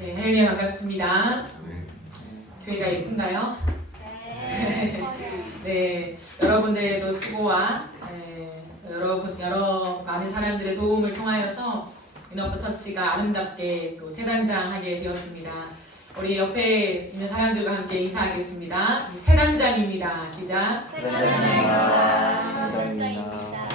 네, 할렐루야 반갑습니다. 교회가 예쁜가요? 네, 여러분들의 수고와 여러 많은 사람들의 도움을 통하여서 인어프 처치가 아름답게 또 재단장하게 되었습니다. 우리 옆에 있는 사람들과 함께 인사하겠습니다. 세단장입니다. 시작.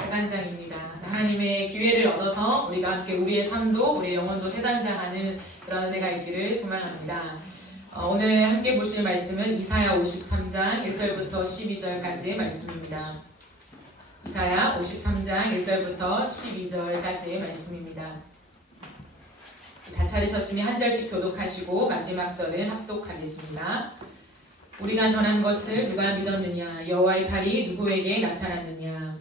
세단장입니다. 하나님의 기회를 얻어서 우리가 함께 우리의 삶도 우리의 영혼도 세단장하는 그런 은혜가 있기를 소망합니다. 오늘 함께 보실 말씀은 이사야 53장 1절부터 12절까지의 말씀입니다. 이사야 53장 1절부터 12절까지의 말씀입니다. 다 찾으셨으면 한 절씩 교독하시고 마지막 절은 합독하겠습니다. 우리가 전한 것을 누가 믿었느냐? 여호와의 팔이 누구에게 나타났느냐?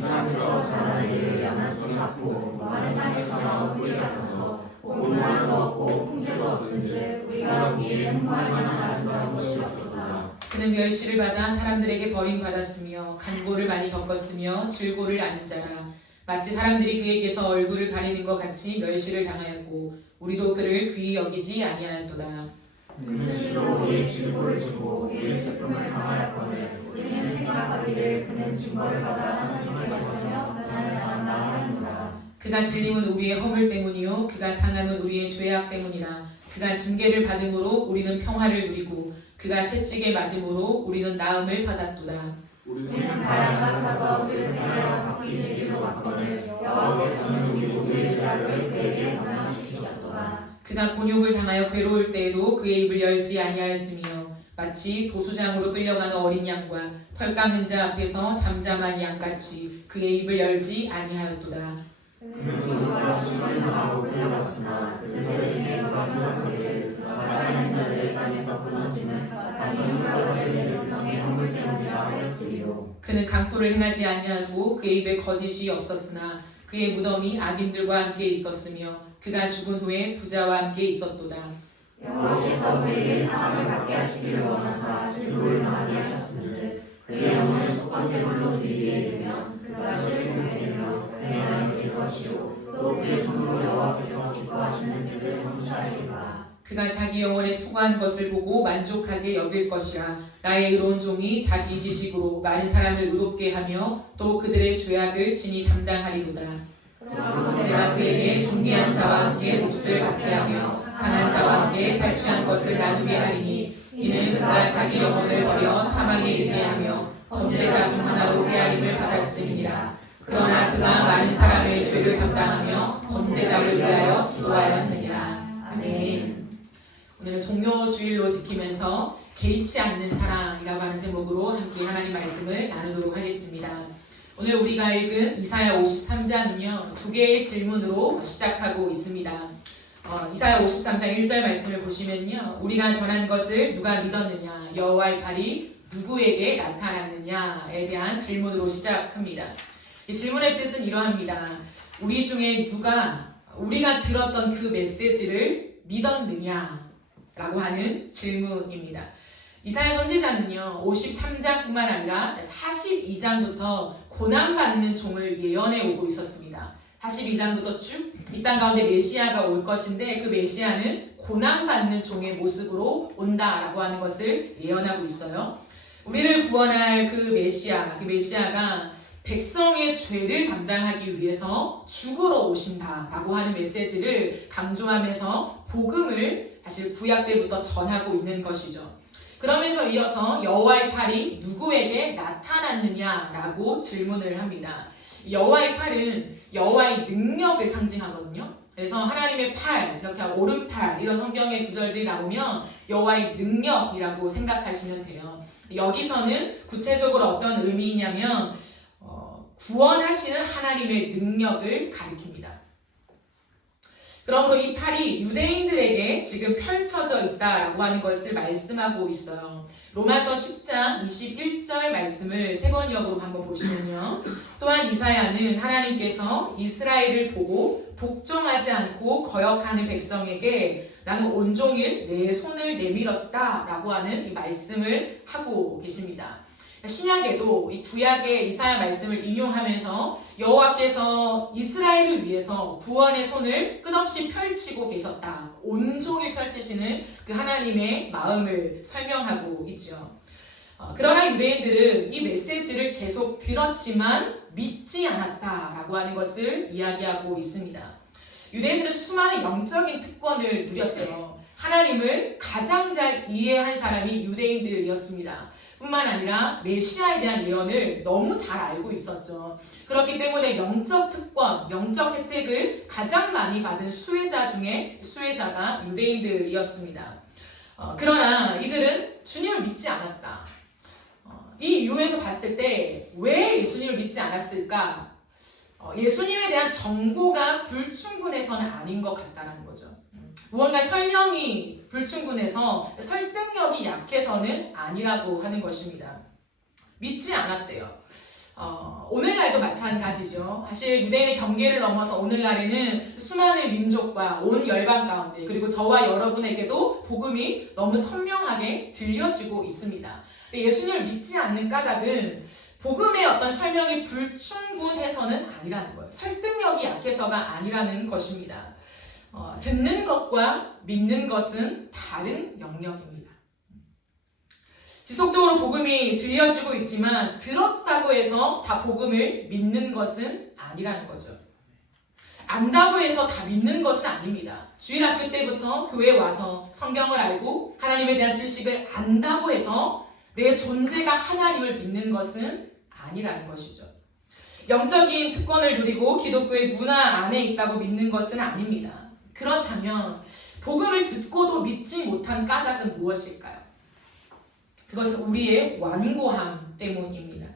땅에서 자라는 일을 양한 손이 같고 많은 땅에서 나온 뿌리 같아서 온무함도 없고 풍채도 없은즉 우리가 보기에 흠모할 만한 아름다운 것이 없도다. 그는 멸시를 받아 사람들에게 버림받았으며 간고를 많이 겪었으며 질고를 아는 자라. 마치 사람들이 그에게서 얼굴을 가리는 것 같이 멸시를 당하였고 우리도 그를 귀히 여기지 아니하였도다. 그는 시로 우리의 질고를 주고 우리의 슬픔을 당하였거늘 우리는 생각하기를 그는 징벌을 받아 하나님께 맞으며 나를 하느니라. 그가 질림은 우리의 허물 때문이요 그가 상함은 우리의 죄악 때문이라. 그가 징계를 받음으로 우리는 평화를 누리고 그가 채찍에 맞음으로 우리는 나음을 받았도다. 우리는 가양 같아서 그를 향하여 바퀴 길로 갔거늘 여호와께서는 우리 모두의 죄악을 그에게 담당시키셨도다. 그가 곤욕을 당하여 괴로울 때에도 그의 입을 열지 아니하였으며 마치 도수장으로 끌려가는 어린 양과 털 깎는 자 앞에서 잠잠한 양같이 그의 입을 열지 아니하였도다. 그는 우리가 시험하고 끌려갔으나 그 세대중에 그가 생각하기를 그가 살아있는 자들의 땅에서 끊어지는 땅이 흘러가게 될 백성의 허물 때문이라 하였으리요. 그는 강포를 행하지 아니하고 그의 입에 거짓이 없었으나 그의 무덤이 악인들과 함께 있었으며 그가 죽은 후에 부자와 함께 있었도다. 여호와께서 그에게 사함을 받게 하시기를 원하사 질고를 당하게 하셨은즉 그의 영혼은 속건제물로 드리게 되면 그가 실족하게 되며 그의 하나님 될 것이요 또 그의 손으로 여호와께서 기뻐하시는 뜻을 성취하리로다. 그가 자기 영혼에 수고한 것을 보고 만족하게 여길 것이라. 나의 의로운 종이 자기 지식으로 많은 사람을 의롭게 하며 또 그들의 죄악을 친히 담당하리로다. 내가 그에게 존귀한 자와 함께 몫을 받게 하며 강한 자와 함께 탈취한 것을 나누게 하리니 이는 그가 자기 영혼을 버려 사망에 이르게 하며 범죄자 중 하나로 헤아림을 받았음이니라. 그러나 그가 많은 사람의 죄를 담당하며 범죄자를 위하여 기도하였느니라. 아멘. 오늘은 종료주일로 지키면서 개의치 않는 사랑이라고 하는 제목으로 함께 하나님 말씀을 나누도록 하겠습니다. 오늘 우리가 읽은 이사야 53장은요 두 개의 질문으로 시작하고 있습니다. 이사야 53장 1절 말씀을 보시면요 우리가 전한 것을 누가 믿었느냐, 여호와의 팔이 누구에게 나타났느냐에 대한 질문으로 시작합니다. 이 질문의 뜻은 이러합니다. 우리 중에 누가 우리가 들었던 그 메시지를 믿었느냐 라고 하는 질문입니다. 이사야 선지자는요 53장뿐만 아니라 42장부터 고난받는 종을 예언해 오고 있었습니다. 42장부터 쭉 이 땅 가운데 메시아가 올 것인데 그 메시아는 고난받는 종의 모습으로 온다라고 하는 것을 예언하고 있어요. 우리를 구원할 그 메시아가 백성의 죄를 담당하기 위해서 죽으러 오신다라고 하는 메시지를 강조하면서 복음을 사실 구약 때부터 전하고 있는 것이죠. 그러면서 이어서 여호와의 팔이 누구에게 나타났느냐라고 질문을 합니다. 여호와의 팔은 여호와의 능력을 상징하거든요. 그래서 하나님의 팔, 이렇게 오른팔 이런 성경의 구절들이 나오면 여호와의 능력이라고 생각하시면 돼요. 여기서는 구체적으로 어떤 의미냐면 구원하시는 하나님의 능력을 가리킵니다. 그러므로 이 팔이 유대인들에게 지금 펼쳐져 있다라고 하는 것을 말씀하고 있어요. 로마서 10장 21절 말씀을 세 번역으로 한번 보시면요. 또한 이사야는 하나님께서 이스라엘을 보고 복종하지 않고 거역하는 백성에게 나는 온종일 내 손을 내밀었다라고 하는 이 말씀을 하고 계십니다. 신약에도 이 구약의 이사야 말씀을 인용하면서 여호와께서 이스라엘을 위해서 구원의 손을 끝없이 펼치고 계셨다. 온종일 펼치시는 그 하나님의 마음을 설명하고 있죠. 그러나 유대인들은 이 메시지를 계속 들었지만 믿지 않았다라고 하는 것을 이야기하고 있습니다. 유대인들은 수많은 영적인 특권을 누렸죠. 하나님을 가장 잘 이해한 사람이 유대인들이었습니다. 뿐만 아니라 메시아에 대한 예언을 너무 잘 알고 있었죠. 그렇기 때문에 영적 특권, 영적 혜택을 가장 많이 받은 수혜자 중에 수혜자가 유대인들이었습니다. 그러나 이들은 주님을 믿지 않았다. 이 이유에서 봤을 때 왜 예수님을 믿지 않았을까? 예수님에 대한 정보가 불충분해서는 아닌 것 같다는 거죠. 무언가 설명이 불충분해서 설득력이 약해서는 아니라고 하는 것입니다. 믿지 않았대요. 오늘날도 마찬가지죠. 사실 유대인의 경계를 넘어서 오늘날에는 수많은 민족과 온 열방 가운데 그리고 저와 여러분에게도 복음이 너무 선명하게 들려지고 있습니다. 예수님을 믿지 않는 까닭은 복음의 어떤 설명이 불충분해서는 아니라는 거예요. 설득력이 약해서가 아니라는 것입니다. 듣는 것과 믿는 것은 다른 영역입니다. 지속적으로 복음이 들려지고 있지만 들었다고 해서 다 복음을 믿는 것은 아니라는 거죠. 안다고 해서 다 믿는 것은 아닙니다. 주일학교 때부터 교회에 와서 성경을 알고 하나님에 대한 지식을 안다고 해서 내 존재가 하나님을 믿는 것은 아니라는 것이죠. 영적인 특권을 누리고 기독교의 문화 안에 있다고 믿는 것은 아닙니다. 그렇다면 복음을 듣고도 믿지 못한 까닭은 무엇일까요? 그것은 우리의 완고함 때문입니다.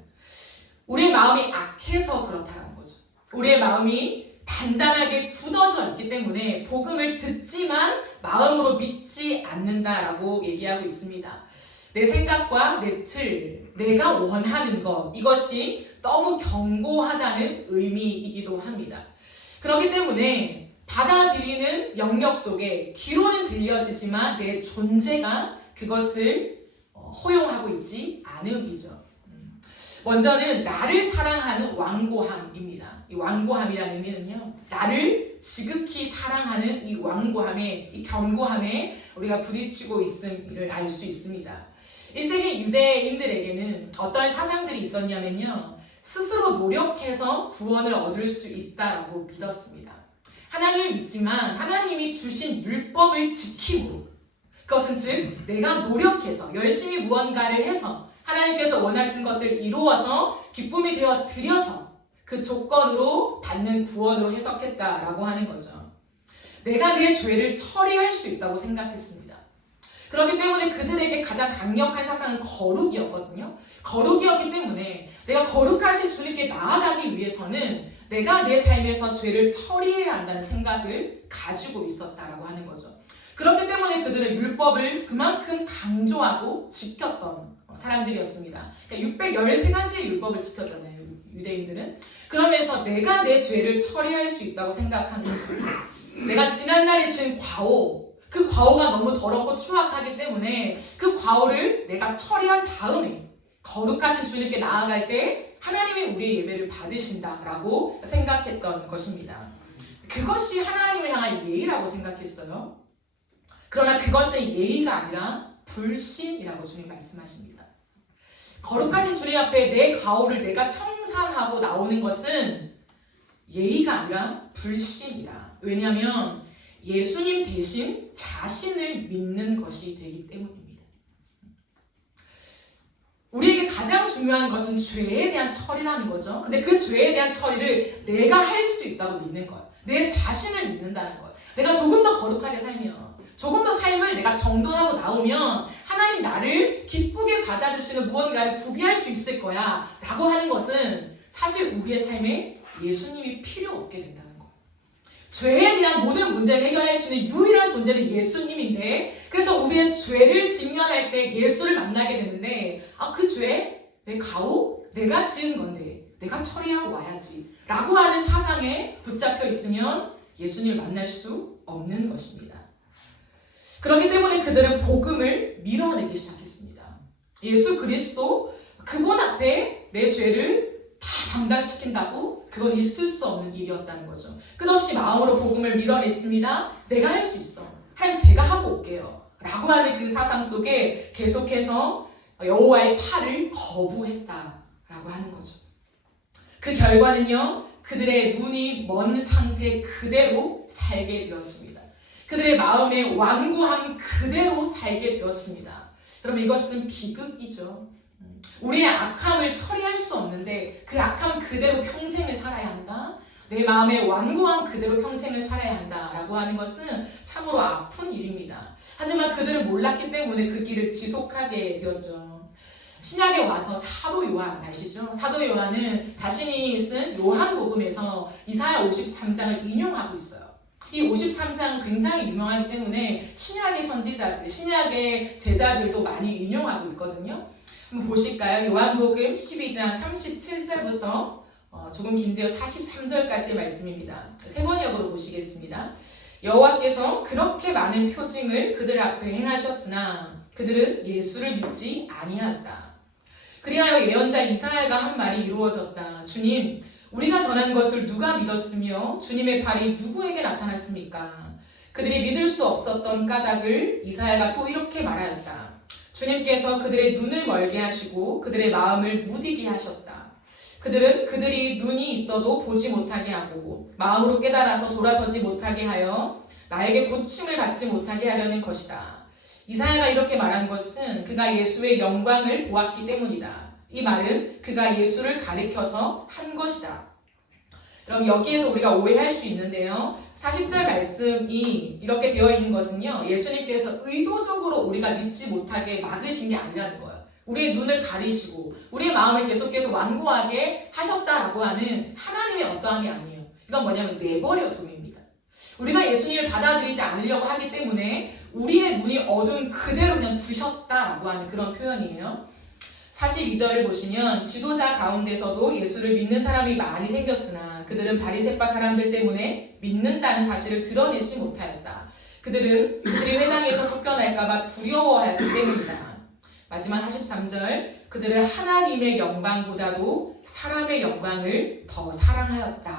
우리의 마음이 악해서 그렇다는 거죠. 우리의 마음이 단단하게 굳어져 있기 때문에 복음을 듣지만 마음으로 믿지 않는다라고 얘기하고 있습니다. 내 생각과 내 틀, 내가 원하는 것, 이것이 너무 견고하다는 의미이기도 합니다. 그렇기 때문에 받아들이는 영역 속에 귀로는 들려지지만 내 존재가 그것을 허용하고 있지 않음이죠. 먼저는 나를 사랑하는 완고함입니다. 이 완고함이라는 의미는요, 나를 지극히 사랑하는 이 완고함에, 이 견고함에 우리가 부딪히고 있음을 알 수 있습니다. 1세기 유대인들에게는 어떠한 사상들이 있었냐면요, 스스로 노력해서 구원을 얻을 수 있다라고 믿었습니다. 하나님을 믿지만 하나님이 주신 율법을 지킴으로, 그것은 즉 내가 노력해서 열심히 무언가를 해서 하나님께서 원하신 것들을 이루어서 기쁨이 되어 드려서 그 조건으로 받는 구원으로 해석했다라고 하는 거죠. 내가 내 죄를 처리할 수 있다고 생각했습니다. 그렇기 때문에 그들에게 가장 강력한 사상은 거룩이었거든요. 거룩이었기 때문에 내가 거룩하신 주님께 나아가기 위해서는 내가 내 삶에서 죄를 처리해야 한다는 생각을 가지고 있었다라고 하는 거죠. 그렇기 때문에 그들은 율법을 그만큼 강조하고 지켰던 사람들이었습니다. 그러니까 613가지의 율법을 지켰잖아요, 유대인들은. 그러면서 내가 내 죄를 처리할 수 있다고 생각하는 거죠. 내가 지난날에 지은 과오, 그 과오가 너무 더럽고 추악하기 때문에 그 과오를 내가 처리한 다음에 거룩하신 주님께 나아갈 때 하나님이 우리의 예배를 받으신다라고 생각했던 것입니다. 그것이 하나님을 향한 예의라고 생각했어요. 그러나 그것은 예의가 아니라 불신이라고 주님 말씀하십니다. 거룩하신 주님 앞에 내 과오를 내가 청산하고 나오는 것은 예의가 아니라 불신이다. 왜냐하면 예수님 대신 자신을 믿는 것이 되기 때문입니다. 우리에게 가장 중요한 것은 죄에 대한 처리라는 거죠. 근데 그 죄에 대한 처리를 내가 할 수 있다고 믿는 거예요. 내 자신을 믿는다는 거예요. 내가 조금 더 거룩하게 살면, 조금 더 삶을 내가 정돈하고 나오면 하나님 나를 기쁘게 받아주시는 무언가를 구비할 수 있을 거야 라고 하는 것은 사실 우리의 삶에 예수님이 필요 없게 된다는 거예요. 죄에 대한 모든 문제를 해결할 수 있는 유일한 존재는 예수님인데, 그래서 우리의 죄를 직면할 때 예수를 만나게 되는데, 그 죄, 내 가오? 내가 지은 건데 내가 처리하고 와야지 라고 하는 사상에 붙잡혀 있으면 예수님을 만날 수 없는 것입니다. 그렇기 때문에 그들은 복음을 밀어내기 시작했습니다. 예수 그리스도 그분 앞에 내 죄를 다 담당시킨다고? 그건 있을 수 없는 일이었다는 거죠. 끝없이 마음으로 복음을 밀어냈습니다. 내가 할 수 있어. 하여튼 제가 하고 올게요. 라고 하는 그 사상 속에 계속해서 여호와의 팔을 거부했다라고 하는 거죠. 그 결과는요, 그들의 눈이 먼 상태 그대로 살게 되었습니다. 그들의 마음의 완고함 그대로 살게 되었습니다. 여러분, 이것은 비극이죠. 우리의 악함을 처리할 수 없는데 그 악함 그대로 평생을 살아야 한다? 내 마음의 완고함 그대로 평생을 살아야 한다라고 하는 것은 참으로 아픈 일입니다. 하지만 그들은 몰랐기 때문에 그 길을 지속하게 되었죠. 신약에 와서 사도 요한 아시죠? 사도 요한은 자신이 쓴 요한복음에서 이사야 53장을 인용하고 있어요. 이 53장은 굉장히 유명하기 때문에 신약의 선지자들, 신약의 제자들도 많이 인용하고 있거든요. 한번 보실까요? 요한복음 12장 37절부터 조금 긴데요, 43절까지의 말씀입니다. 세 번역으로 보시겠습니다. 여호와께서 그렇게 많은 표징을 그들 앞에 행하셨으나 그들은 예수를 믿지 아니하였다. 그리하여 예언자 이사야가 한 말이 이루어졌다. 주님, 우리가 전한 것을 누가 믿었으며 주님의 발이 누구에게 나타났습니까? 그들이 믿을 수 없었던 까닭을 이사야가 또 이렇게 말하였다. 주님께서 그들의 눈을 멀게 하시고 그들의 마음을 무디게 하셨다. 그들은 그들이 눈이 있어도 보지 못하게 하고 마음으로 깨달아서 돌아서지 못하게 하여 나에게 고침을 받지 못하게 하려는 것이다. 이사야가 이렇게 말한 것은 그가 예수의 영광을 보았기 때문이다. 이 말은 그가 예수를 가리켜서 한 것이다. 그럼 여기에서 우리가 오해할 수 있는데요, 40절 말씀이 이렇게 되어 있는 것은요, 예수님께서 의도적으로 우리가 믿지 못하게 막으신 게 아니라는 거예요. 우리의 눈을 가리시고 우리의 마음을 계속해서 완고하게 하셨다라고 하는 하나님의 어떠함이 아니에요. 이건 뭐냐면 내버려 둠입니다. 우리가 예수님을 받아들이지 않으려고 하기 때문에 우리의 눈이 어두운 그대로 그냥 두셨다라고 하는 그런 표현이에요. 42절을 보시면 지도자 가운데서도 예수를 믿는 사람이 많이 생겼으나 그들은 바리새파 사람들 때문에 믿는다는 사실을 드러내지 못하였다. 그들이 회당에서 쫓겨날까봐 두려워하였기 때문이다. 마지막 43절, 그들은 하나님의 영광보다도 사람의 영광을 더 사랑하였다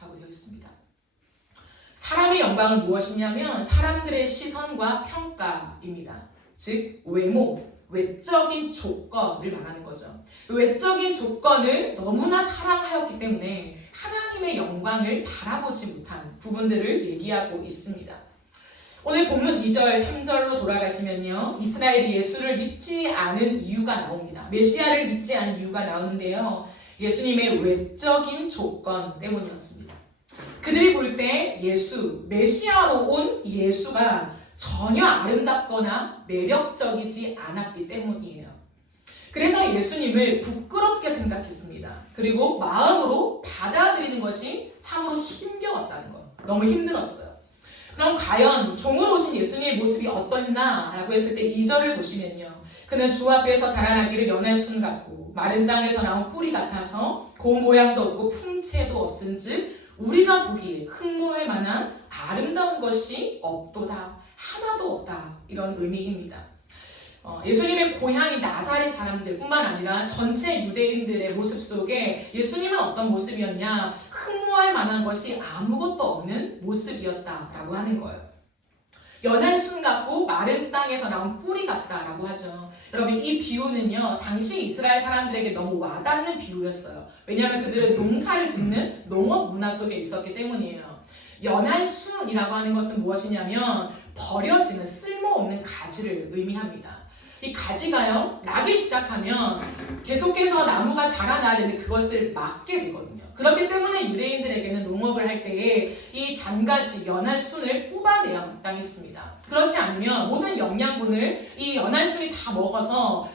라고 되어 있습니다. 사람의 영광은 무엇이냐면 사람들의 시선과 평가입니다. 즉 외모, 외적인 조건을 말하는 거죠. 외적인 조건을 너무나 사랑하였기 때문에 하나님의 영광을 바라보지 못한 부분들을 얘기하고 있습니다. 오늘 본문 2절, 3절로 돌아가시면요, 이스라엘이 예수를 믿지 않은 이유가 나옵니다. 메시아를 믿지 않은 이유가 나오는데요, 예수님의 외적인 조건 때문이었습니다. 그들이 볼 때 예수, 메시아로 온 예수가 전혀 아름답거나 매력적이지 않았기 때문이에요. 그래서 예수님을 부끄럽게 생각했습니다. 그리고 마음으로 받아들이는 것이 참으로 힘겨웠다는 것. 너무 힘들었어요. 그럼 과연 종으로 오신 예수님의 모습이 어떠했나? 라고 했을 때 2절을 보시면요, 그는 주 앞에서 자라나기를 연한 순 같고 마른 땅에서 나온 뿌리 같아서 고운 모양도 없고 풍채도 없은즉 우리가 보기에 흠모할 만한 아름다운 것이 없도다. 하나도 없다. 이런 의미입니다. 예수님의 고향이 나사렛 사람들뿐만 아니라 전체 유대인들의 모습 속에 예수님은 어떤 모습이었냐? 흠모할 만한 것이 아무것도 없는 모습이었다라고 하는 거예요. 연한 순 같고 마른 땅에서 나온 뿌리 같다라고 하죠. 여러분, 이 비유는요, 당시 이스라엘 사람들에게 너무 와닿는 비유였어요. 왜냐하면 그들은 농사를 짓는 농업 문화 속에 있었기 때문이에요. 연한 순이라고 하는 것은 무엇이냐면 버려지는 쓸모없는 가지를 의미합니다. 이 가지가요, 나기 시작하면 계속해서 나무가 자라나야 되는데 그것을 막게 되거든요. 그렇기 때문에 유대인들에게는 농업을 할 때에 이 잔가지, 연한 순을 뽑아내야 마땅했습니다. 그렇지 않으면 모든 영양분을 이 연한 순이 다 먹어서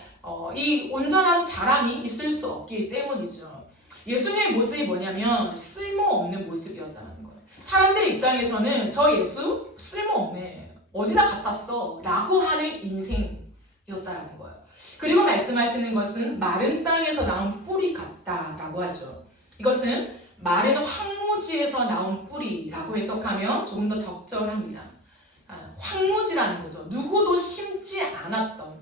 이 온전한 자람이 있을 수 없기 때문이죠. 예수님의 모습이 뭐냐면 쓸모없는 모습이었다는 거예요. 사람들의 입장에서는 저 예수 쓸모없네, 어디다 갖다 써? 라고 하는 인생이었다라는 거예요. 그리고 말씀하시는 것은 마른 땅에서 나온 뿌리 같다라고 하죠. 이것은 마른 황무지에서 나온 뿌리라고 해석하면 조금 더 적절합니다. 황무지라는 거죠. 누구도 심지 않았던.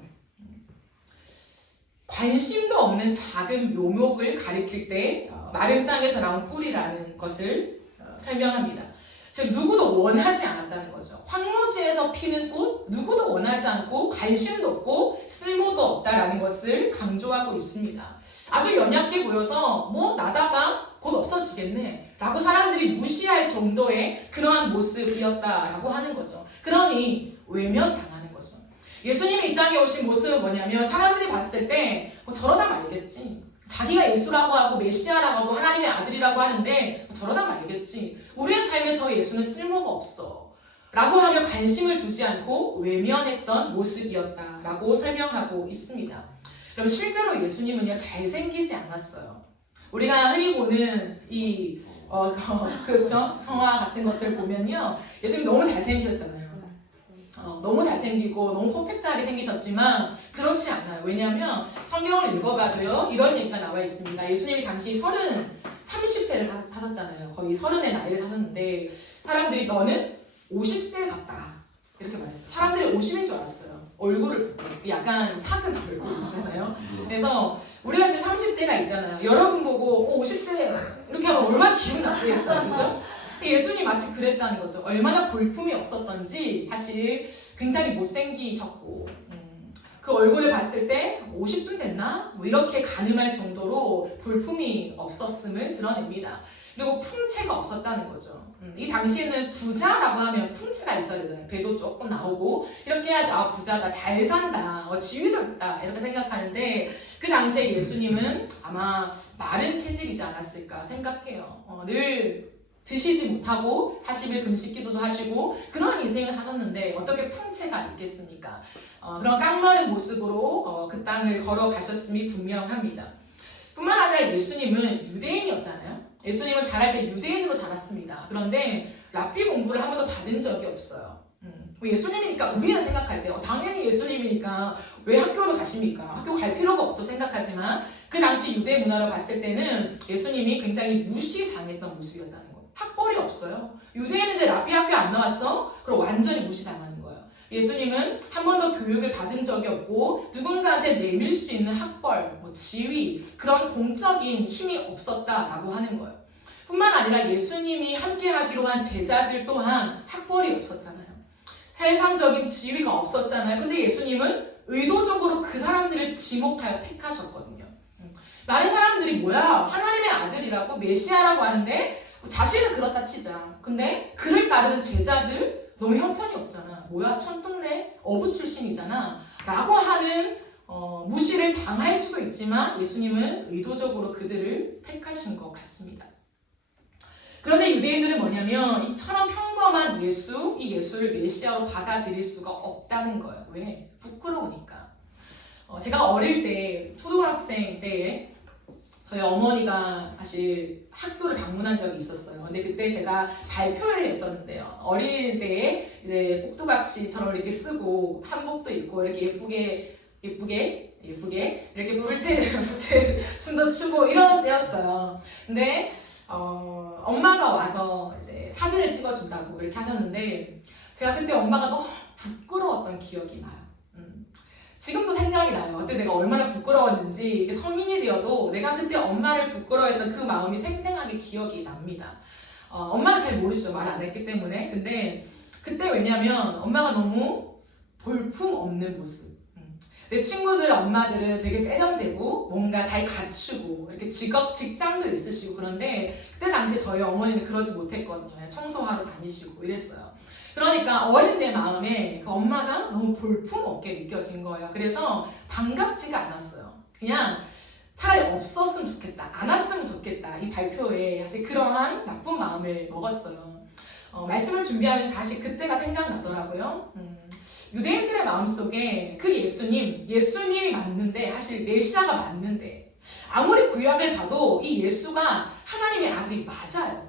관심도 없는 작은 묘목을 가리킬 때 마른 땅에서 나온 뿌리라는 것을 설명합니다. 즉 누구도 원하지 않았다는 거죠. 황무지에서 피는 꽃, 누구도 원하지 않고 관심도 없고 쓸모도 없다라는 것을 강조하고 있습니다. 아주 연약해 보여서 뭐 나다가 곧 없어지겠네 라고 사람들이 무시할 정도의 그러한 모습이었다라고 하는 거죠. 그러니 외면당하는 거죠. 예수님이 이 땅에 오신 모습은 뭐냐면 사람들이 봤을 때 저러다 말겠지. 자기가 예수라고 하고 메시아라고 하고 하나님의 아들이라고 하는데 저러다 말겠지. 우리의 삶에 저 예수는 쓸모가 없어 라고 하며 관심을 두지 않고 외면했던 모습이었다라고 설명하고 있습니다. 그럼 실제로 예수님은요 잘생기지 않았어요. 우리가 흔히 보는 이 그렇죠 성화 같은 것들 보면요 예수님 너무 잘생기셨잖아요. 너무 잘생기고 너무 퍼펙트하게 생기셨지만 그렇지 않아요. 왜냐하면 성경을 읽어봐도요 이런 얘기가 나와 있습니다. 예수님이 당시 30세를 사셨잖아요. 거의 30의 나이를 사셨는데 사람들이 너는 50세 같다 이렇게 말했어요. 사람들이 50인 줄 알았어요. 얼굴을 보고 약간 사근 얼굴 있잖아요. 그래서 우리가 지금 30대가 있잖아요. 여러분 보고 50대 이렇게 하면 얼마나 기분 나쁘겠어요. 그죠? 예수님 마치 그랬다는 거죠. 얼마나 볼품이 없었던지 사실 굉장히 못생기셨고 그 얼굴을 봤을 때 50쯤 됐나? 뭐 이렇게 가늠할 정도로 볼품이 없었음을 드러냅니다. 그리고 풍채가 없었다는 거죠. 이 당시에는 부자라고 하면 풍채가 있어야 되잖아요. 배도 조금 나오고 이렇게 해야지 부자다, 잘 산다, 지위도 있다 이렇게 생각하는데 그 당시에 예수님은 아마 마른 체질이지 않았을까 생각해요. 늘 드시지 못하고 40일 금식 기도도 하시고 그런 인생을 사셨는데 어떻게 풍채가 있겠습니까? 그런 깡마른 모습으로 그 땅을 걸어가셨음이 분명합니다. 뿐만 아니라 예수님은 유대인이었잖아요. 예수님은 자랄 때 유대인으로 자랐습니다. 그런데 랍비 공부를 한 번도 받은 적이 없어요. 예수님이니까 우리는 생각할 때 당연히 예수님이니까 왜 학교를 가십니까? 학교 갈 필요가 없다고 생각하지만 그 당시 유대 문화를 봤을 때는 예수님이 굉장히 무시당했던 모습이었다는 거예요. 학벌이 없어요. 유대인인데 랍비 학교 안 나왔어? 그럼 완전히 무시당하는 거예요. 예수님은 한 번도 교육을 받은 적이 없고 누군가한테 내밀 수 있는 학벌, 지위, 그런 공적인 힘이 없었다라고 하는 거예요. 뿐만 아니라 예수님이 함께 하기로 한 제자들 또한 학벌이 없었잖아요. 세상적인 지위가 없었잖아요. 근데 예수님은 의도적으로 그 사람들을 지목하여 택하셨거든요. 많은 사람들이 뭐야? 하나님의 아들이라고 메시아라고 하는데 자신은 그렇다 치자. 근데 그를 따르는 제자들 너무 형편이 없잖아. 뭐야? 촌동네 어부 출신이잖아. 라고 하는 무시를 당할 수도 있지만 예수님은 의도적으로 그들을 택하신 것 같습니다. 그런데 유대인들은 뭐냐면 이처럼 평범한 예수, 이 예수를 메시아로 받아들일 수가 없다는 거예요. 왜? 부끄러우니까. 제가 어릴 때 초등학생 때에 저희 어머니가 사실 학교를 방문한 적이 있었어요. 근데 그때 제가 발표회를 했었는데요. 어릴 때에 이제 꼭두각시처럼 이렇게 쓰고 한복도 입고 이렇게 예쁘게 이렇게 불태 춤도 추고 이런 때였어요. 근데 엄마가 와서 이제 사진을 찍어준다고 이렇게 하셨는데 제가 그때 엄마가 너무 부끄러웠던 기억이 나요. 지금도 생각이 나요. 그때 내가 얼마나 부끄러웠는지. 이게 성인이 되어도 내가 그때 엄마를 부끄러워했던 그 마음이 생생하게 기억이 납니다. 엄마는 잘 모르시죠. 말 안 했기 때문에. 근데 그때 왜냐면 엄마가 너무 볼품 없는 모습. 내 친구들 엄마들은 되게 세련되고 뭔가 잘 갖추고 이렇게 직장도 있으시고 그런데 그때 당시에 저희 어머니는 그러지 못했거든요. 청소하러 다니시고 이랬어요. 그러니까 어린 내 마음에 그 엄마가 너무 볼품없게 느껴진 거예요. 그래서 반갑지가 않았어요. 그냥 차라리 없었으면 좋겠다, 안 왔으면 좋겠다. 이 발표에 사실 그러한 나쁜 마음을 먹었어요. 말씀을 준비하면서 다시 그때가 생각나더라고요. 유대인들의 마음속에 그 예수님이 맞는데 사실 메시아가 맞는데 아무리 구약을 봐도 이 예수가 하나님의 아들이 맞아요.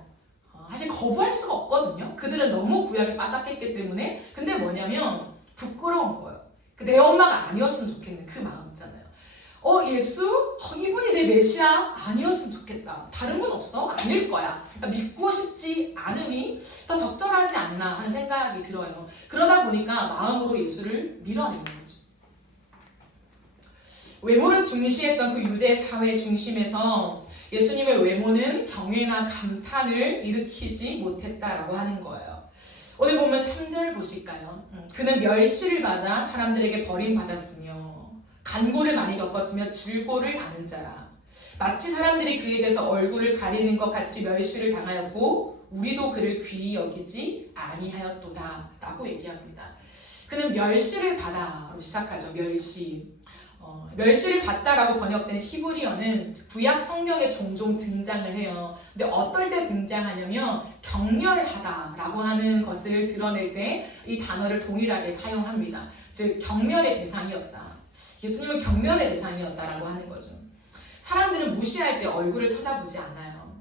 사실 거부할 수가 없거든요. 그들은 너무 구약에 빠삭했기 때문에. 근데 뭐냐면 부끄러운 거예요. 내 엄마가 아니었으면 좋겠는 그 마음 있잖아요. 예수? 이분이 내 메시아 아니었으면 좋겠다. 다른 분 없어? 아닐 거야. 그러니까 믿고 싶지 않음이 더 적절하지 않나 하는 생각이 들어요. 그러다 보니까 마음으로 예수를 밀어내는 거죠. 외모를 중시했던 그 유대 사회 중심에서 예수님의 외모는 경외나 감탄을 일으키지 못했다라고 하는 거예요. 오늘 보면 3절 보실까요? 그는 멸시를 받아 사람들에게 버림받았으며 간고를 많이 겪었으며 질고를 아는 자라. 마치 사람들이 그에 대해서 얼굴을 가리는 것 같이 멸시를 당하였고 우리도 그를 귀히 여기지 아니하였도다 라고 얘기합니다. 그는 멸시를 받아로 시작하죠. 멸시를 받다라고 번역된 히브리어는 구약 성경에 종종 등장을 해요. 근데 어떨 때 등장하냐면 경멸하다라고 하는 것을 드러낼 때 이 단어를 동일하게 사용합니다. 즉 경멸의 대상이었다. 예수님은 경멸의 대상이었다라고 하는 거죠. 사람들은 무시할 때 얼굴을 쳐다보지 않아요.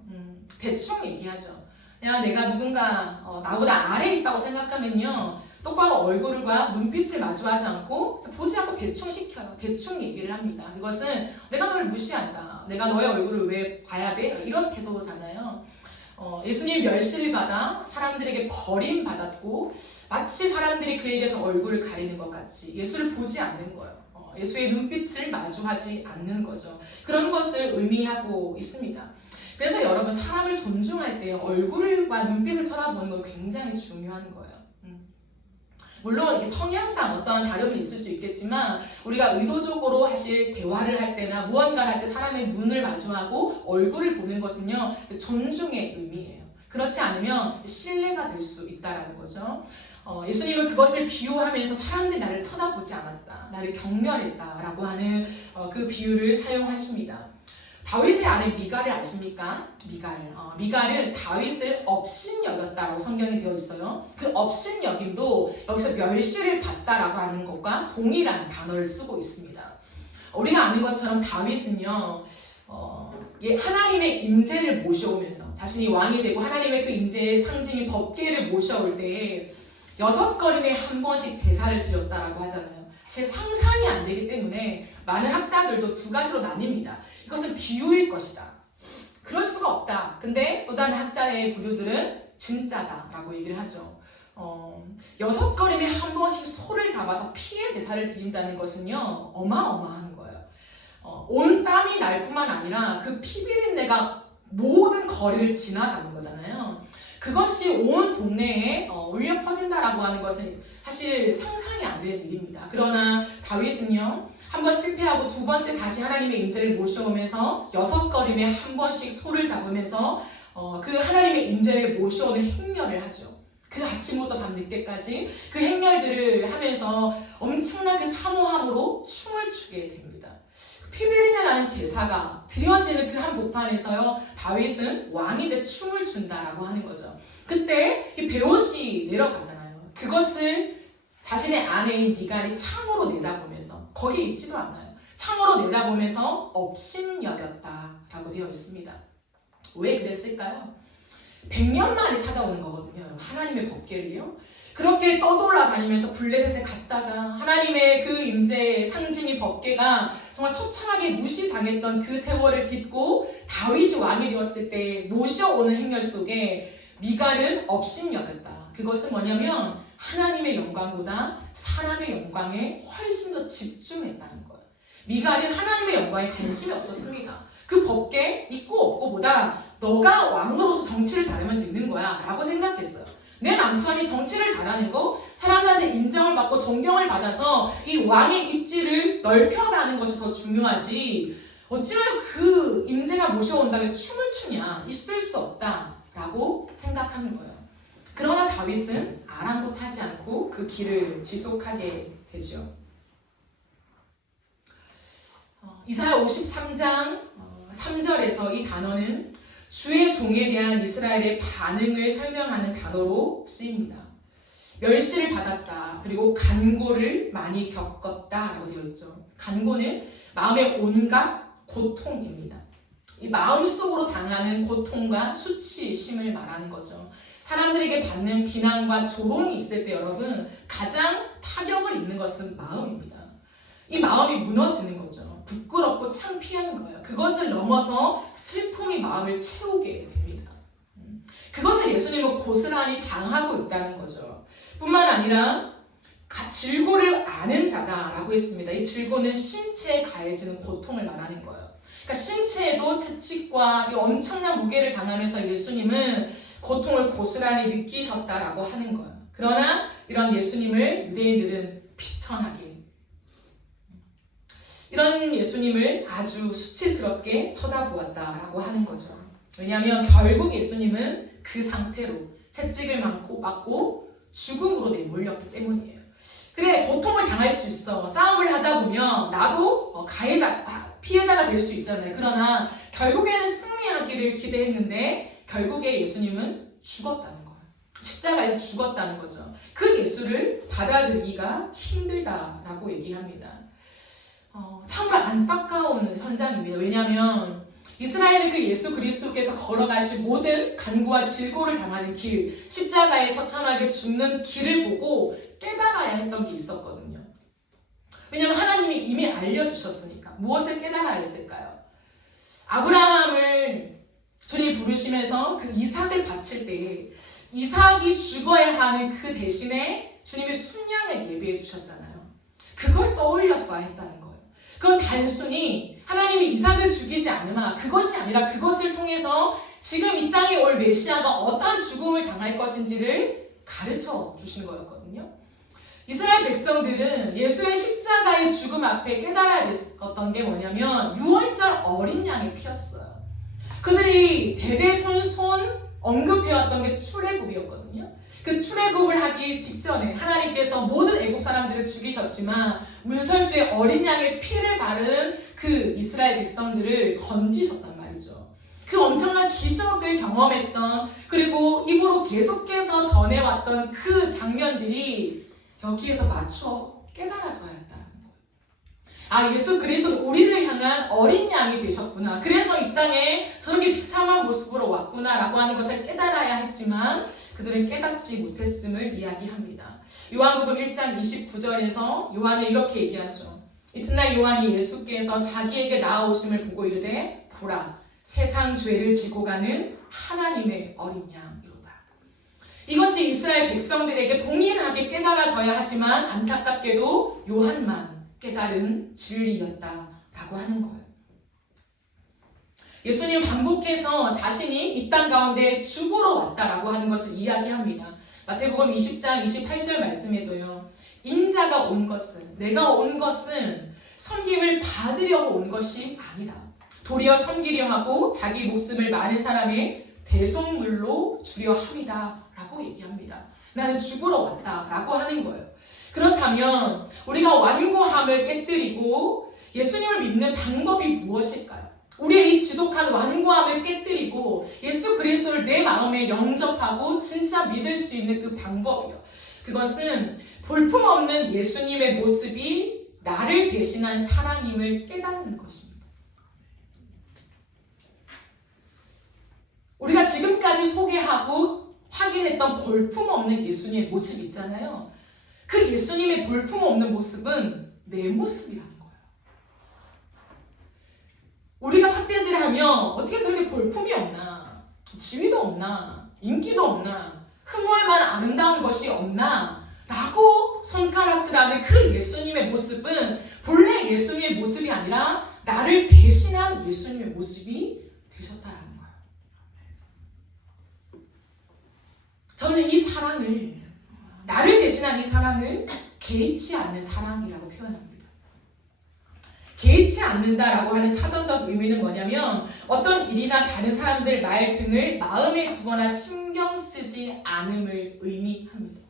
대충 얘기하죠. 그냥 내가 누군가 나보다 아래에 있다고 생각하면요. 똑바로 얼굴과 눈빛을 마주하지 않고 보지 않고 대충 시켜요. 대충 얘기를 합니다. 그것은 내가 너를 무시한다. 내가 너의 얼굴을 왜 봐야 돼? 이런 태도잖아요. 예수님 멸시를 받아 사람들에게 버림받았고 마치 사람들이 그에게서 얼굴을 가리는 것 같이 예수를 보지 않는 거예요. 예수의 눈빛을 마주하지 않는 거죠. 그런 것을 의미하고 있습니다. 그래서 여러분 사람을 존중할 때 얼굴과 눈빛을 쳐다보는 건 굉장히 중요한 거예요. 물론 이렇게 성향상 어떠한 다름이 있을 수 있겠지만 우리가 의도적으로 사실 대화를 할 때나 무언가를 할 때 사람의 눈을 마주하고 얼굴을 보는 것은요 존중의 의미예요. 그렇지 않으면 신뢰가 될 수 있다는 거죠. 예수님은 그것을 비유하면서 사람들이 나를 쳐다보지 않았다, 나를 경멸했다라고 하는 그 비유를 사용하십니다. 다윗의 아내 미갈을 아십니까? 미갈은 다윗을 업신여겼다라고 성경에 되어 있어요. 그 업신여김도 여기서 멸시를 받다라고 하는 것과 동일한 단어를 쓰고 있습니다. 우리가 아는 것처럼 다윗은요, 하나님의 임재를 모셔오면서 자신이 왕이 되고 하나님의 그 임재의 상징인 법궤를 모셔올 때 6걸음에 한 번씩 제사를 드렸다라고 하잖아요. 사실 상상이 안 되기 때문에 많은 학자들도 두 가지로 나뉩니다. 이것은 비유일 것이다. 그럴 수가 없다. 근데 또 다른 학자의 부류들은 진짜다라고 얘기를 하죠. 6걸음에 한 번씩 소를 잡아서 피의 제사를 드린다는 것은요 어마어마한 거예요. 온 땀이 날 뿐만 아니라 그 피비린내가 모든 거리를 지나가는 거잖아요. 그것이 온 동네에 울려 퍼진다라고 하는 것은 사실 상상이 안 되는 일입니다. 그러나 다윗은요 한 번 실패하고 두 번째 다시 하나님의 임재를 모셔오면서 6걸음에 한 번씩 소를 잡으면서 그 하나님의 임재를 모셔오는 행렬을 하죠. 그 아침부터 밤늦게까지 그 행렬들을 하면서 엄청나게 사모함으로 춤을 추게 됩니다. 피비린내 나는 제사가 드려지는 그 한 복판에서요 다윗은 왕이 돼 춤을 춘다라고 하는 거죠. 그때 이 베옷이 내려가잖아요. 그것을 자신의 아내인 미갈이 창으로 내다보면서 거기 있지도 않아요. 창으로 내다보면서 업신여겼다라고 되어 있습니다. 왜 그랬을까요? 100년 만에 찾아오는 거거든요. 하나님의 법궤를요. 그렇게 떠돌아다니면서 블레셋에 갔다가 하나님의 그 임재의 상징인 법궤가 정말 처참하게 무시당했던 그 세월을 딛고 다윗이 왕이 되었을 때 모셔오는 행렬 속에 미갈은 업신여겼다. 그것은 뭐냐면 하나님의 영광보다 사람의 영광에 훨씬 더 집중했다는 거예요. 미갈은 하나님의 영광에 관심이 없었습니다. 그 법궤 있고 없고보다 너가 왕으로서 정치를 잘하면 되는 거야 라고 생각했어요. 내 남편이 정치를 잘하는 거, 사람들한테 인정을 받고 존경을 받아서 이 왕의 입지를 넓혀가는 것이 더 중요하지 어찌하여 그 임재가 모셔온다고 춤을 추냐, 있을 수 없다라고 생각하는 거예요. 그러나 다윗은 아랑곳하지 않고 그 길을 지속하게 되죠. 이사야 53장 3절에서 이 단어는 주의 종에 대한 이스라엘의 반응을 설명하는 단어로 쓰입니다. 멸시를 받았다. 그리고 간고를 많이 겪었다 라고 되어 있죠. 간고는 마음의 온갖 고통입니다. 이 마음속으로 당하는 고통과 수치심을 말하는 거죠. 사람들에게 받는 비난과 조롱이 있을 때 여러분 가장 타격을 입는 것은 마음입니다. 이 마음이 무너지는 거죠. 부끄럽고 창피한 거예요. 그것을 넘어서 슬픔이 마음을 채우게 됩니다. 그것을 예수님은 고스란히 당하고 있다는 거죠. 뿐만 아니라 질고를 아는 자다라고 했습니다. 이 질고는 신체에 가해지는 고통을 말하는 거예요. 그러니까 신체에도 채찍과 이 엄청난 무게를 당하면서 예수님은 고통을 고스란히 느끼셨다라고 하는 거예요. 그러나 이런 예수님을 유대인들은 비천하게, 이런 예수님을 아주 수치스럽게 쳐다보았다라고 하는 거죠. 왜냐하면 결국 예수님은 그 상태로 채찍을 맞고 죽음으로 내몰렸기 때문이에요. 그래, 고통을 당할 수 있어. 싸움을 하다 보면 나도 피해자가 될 수 있잖아요. 그러나 결국에는 승리하기를 기대했는데 결국에 예수님은 죽었다는 거예요. 십자가에서 죽었다는 거죠. 그 예수를 받아들이기가 힘들다라고 얘기합니다. 참으로 안타까운 현장입니다. 왜냐하면 이스라엘은 그 예수 그리스도께서 걸어가신 모든 간구와 질고를 당하는 길, 십자가에 처참하게 죽는 길을 보고 깨달아야 했던 게 있었거든요. 왜냐하면 하나님이 이미 알려주셨으니까. 무엇을 깨달아야 했을까요? 아브라함을 주님 부르시면서 그 이삭을 바칠 때 이삭이 죽어야 하는 그 대신에 주님이 순양을 예비해 주셨잖아요. 그걸 떠올렸어야 했다는 거예요. 그건 단순히 하나님이 이삭을 죽이지 않으마 그것이 아니라 그것을 통해서 지금 이 땅에 올 메시아가 어떠한 죽음을 당할 것인지를 가르쳐 주신 거였거든요. 이스라엘 백성들은 예수의 십자가의 죽음 앞에 깨달아야 됐었던 게 뭐냐면 6월절 어린 양의 피였어요. 그들이 대대손손 언급해왔던 게 출애굽이었거든요. 그 출애굽을 하기 직전에 하나님께서 모든 애국 사람들을 죽이셨지만 문설주의 어린 양의 피를 바른 그 이스라엘 백성들을 건지셨단 말이죠. 그 엄청난 기적을 경험했던, 그리고 입으로 계속해서 전해왔던 그 장면들이 여기에서 맞춰 깨달아져야 했다는 거예요. 예수 그리스도는 우리를 향한 어린 양이 되셨구나. 그래서 이 땅에 저렇게 비참한 모습으로 왔구나라고 하는 것을 깨달아야 했지만 그들은 깨닫지 못했음을 이야기합니다. 요한복음 1장 29절에서 요한은 이렇게 얘기하죠. 이튿날 요한이 예수께서 자기에게 나아오심을 보고 이르되 보라, 세상 죄를 지고 가는 하나님의 어린 양이로다. 이것이 이스라엘 백성들에게 동일하게 깨달아져야 하지만 안타깝게도 요한만 깨달은 진리였다라고 하는 거예요. 예수님 반복해서 자신이 이 땅 가운데 죽으러 왔다라고 하는 것을 이야기합니다. 마태복음 20장 28절 말씀에도요. 인자가 온 것은, 내가 온 것은 섬김을 받으려고 온 것이 아니다. 도리어 섬기려 하고 자기 목숨을 많은 사람의 대속물로 주려 함이다 라고 얘기합니다. 나는 죽으러 왔다 라고 하는 거예요. 그렇다면 우리가 완고함을 깨뜨리고 예수님을 믿는 방법이 무엇일까요? 우리의 이 지독한 완고함을 깨뜨리고 예수 그리스도를 내 마음에 영접하고 진짜 믿을 수 있는 그 방법이요. 그것은 볼품없는 예수님의 모습이 나를 대신한 사랑임을 깨닫는 것입니다. 우리가 지금까지 소개하고 확인했던 볼품없는 예수님의 모습 있잖아요. 그 예수님의 볼품없는 모습은 내 모습이라는 거예요. 우리가 삿대질하면 어떻게 저렇게 볼품이 없나? 지위도 없나? 인기도 없나? 흠모할 만한 아름다운 것이 없나? 라고 손가락질하는 그 예수님의 모습은 본래 예수님의 모습이 아니라 나를 대신한 예수님의 모습이 되셨다라는 거예요. 저는 이 사랑을, 나를 대신한 이 사랑을 개의치 않는 사랑이라고 표현합니다. 개의치 않는다라고 하는 사전적 의미는 뭐냐면 어떤 일이나 다른 사람들 말 등을 마음에 두거나 신경 쓰지 않음을 의미합니다.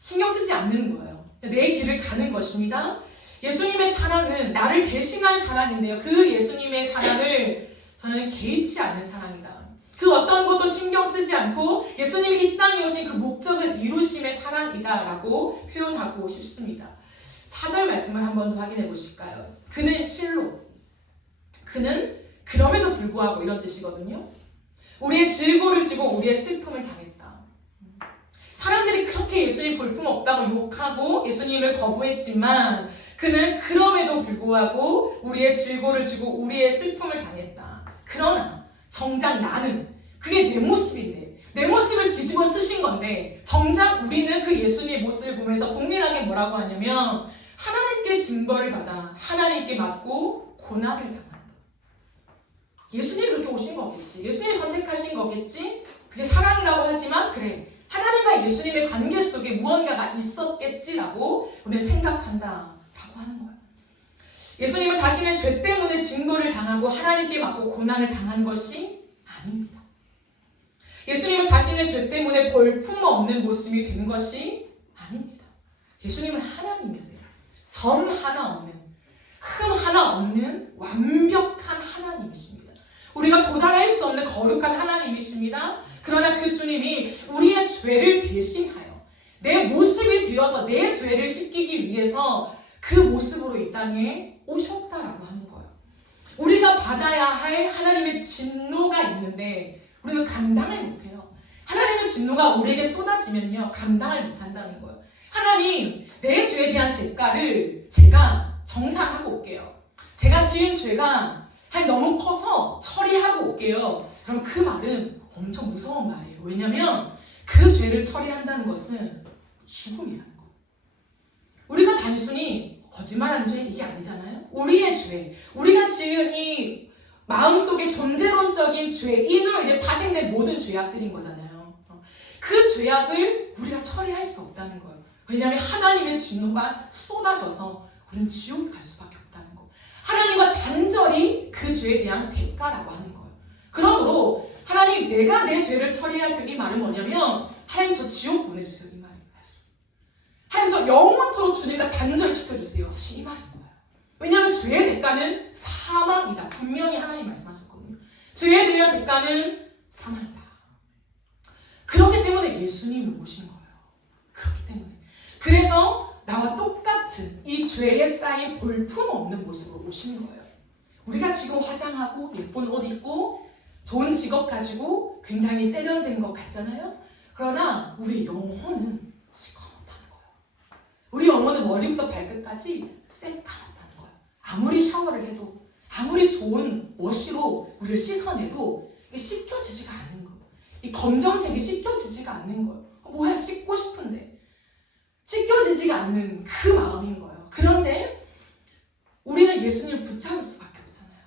신경 쓰지 않는 거예요. 내 길을 가는 것입니다. 예수님의 사랑은 나를 대신한 사랑인데요. 그 예수님의 사랑을 저는 개의치 않는 사랑이다. 그 어떤 것도 신경 쓰지 않고 예수님이 이 땅에 오신 그 목적을 이루심의 사랑이다라고 표현하고 싶습니다. 4절 말씀을 한 번 더 확인해 보실까요? 그는 실로, 그는 그럼에도 불구하고 이런 뜻이거든요. 우리의 질고를 지고 우리의 슬픔을 당했다. 사람들이 그렇게 예수님 볼품없다고 욕하고 예수님을 거부했지만 그는 그럼에도 불구하고 우리의 질고를 지고 우리의 슬픔을 당했다. 그러나 정작 나는, 그게 내 모습인데, 내 모습을 뒤집어 쓰신 건데 정작 우리는 그 예수님의 모습을 보면서 동일하게 뭐라고 하냐면 하나님께 징벌을 받아 하나님께 맞고 고난을 당한다. 예수님이 그렇게 오신 거겠지. 예수님이 선택하신 거겠지. 그게 사랑이라고 하지만 그래, 하나님과 예수님의 관계 속에 무언가가 있었겠지라고 우리는 생각한다라고 하는 거예요. 예수님은 자신의 죄 때문에 징벌을 당하고 하나님께 맞고 고난을 당한 것이 아닙니다. 예수님은 자신의 죄 때문에 볼품없는 모습이 되는 것이 아닙니다. 예수님은 하나님이세요. 점 하나 없는, 흠 하나 없는 완벽한 하나님이십니다. 우리가 도달할 수 없는 거룩한 하나님이십니다. 그러나 그 주님이 우리의 죄를 대신하여 내 모습이 되어서 내 죄를 씻기기 위해서 그 모습으로 이 땅에 오셨다라고 하는 거예요. 우리가 받아야 할 하나님의 진노가 있는데 우리는 감당을 못해요. 하나님의 진노가 우리에게 쏟아지면요, 감당을 못한다는 거예요. 하나님, 내 죄에 대한 죄가를 제가 정산하고 올게요. 제가 지은 죄가 너무 커서 처리하고 올게요. 그럼 그 말은 엄청 무서운 말이에요. 왜냐하면 그 죄를 처리한다는 것은 죽음이라는 거예요. 우리가 단순히 거짓말한 죄 이게 아니잖아요. 우리의 죄, 우리가 지은 이 마음속에 존재론적인 죄인으로 인해 파생된 모든 죄악들인 거잖아요. 그 죄악을 우리가 처리할 수 없다는 거예요. 왜냐하면 하나님의 진노가 쏟아져서 우리는 지옥에 갈 수밖에 없다는 거예요. 하나님과 단절이 그 죄에 대한 대가라고 하는 거예요. 그러므로 하나님, 내가 내 죄를 처리할 때 이 말은 뭐냐면 하나님, 저 지옥 보내주세요. 이 말이에요. 하나님, 저 영원토록 주님과 단절시켜주세요. 사실 이 말인 거예요. 왜냐하면 죄의 대가는 사망이다. 분명히 하나님 말씀하셨거든요. 죄에 대한 대가는 사망이다. 그렇기 때문에 예수님을 오신 거예요. 그렇기 때문에. 그래서 나와 똑같은 이 죄에 쌓인 볼품없는 모습으로 오시는 거예요. 우리가 지금 화장하고 예쁜 옷 입고 좋은 직업 가지고 굉장히 세련된 것 같잖아요. 그러나 우리 영혼은 시커멓다는 거예요. 우리 영혼은 머리부터 발끝까지 새까맣다는 거예요. 아무리 샤워를 해도, 아무리 좋은 워시로 우리를 씻어내도 이게 씻겨지지가 않는 거예요. 이 검정색이 씻겨지지가 않는 거예요. 뭐야, 씻고 싶은데 씻겨지지가 않는 그 마음인 거예요. 그런데 우리는 예수님을 붙잡을 수밖에 없잖아요.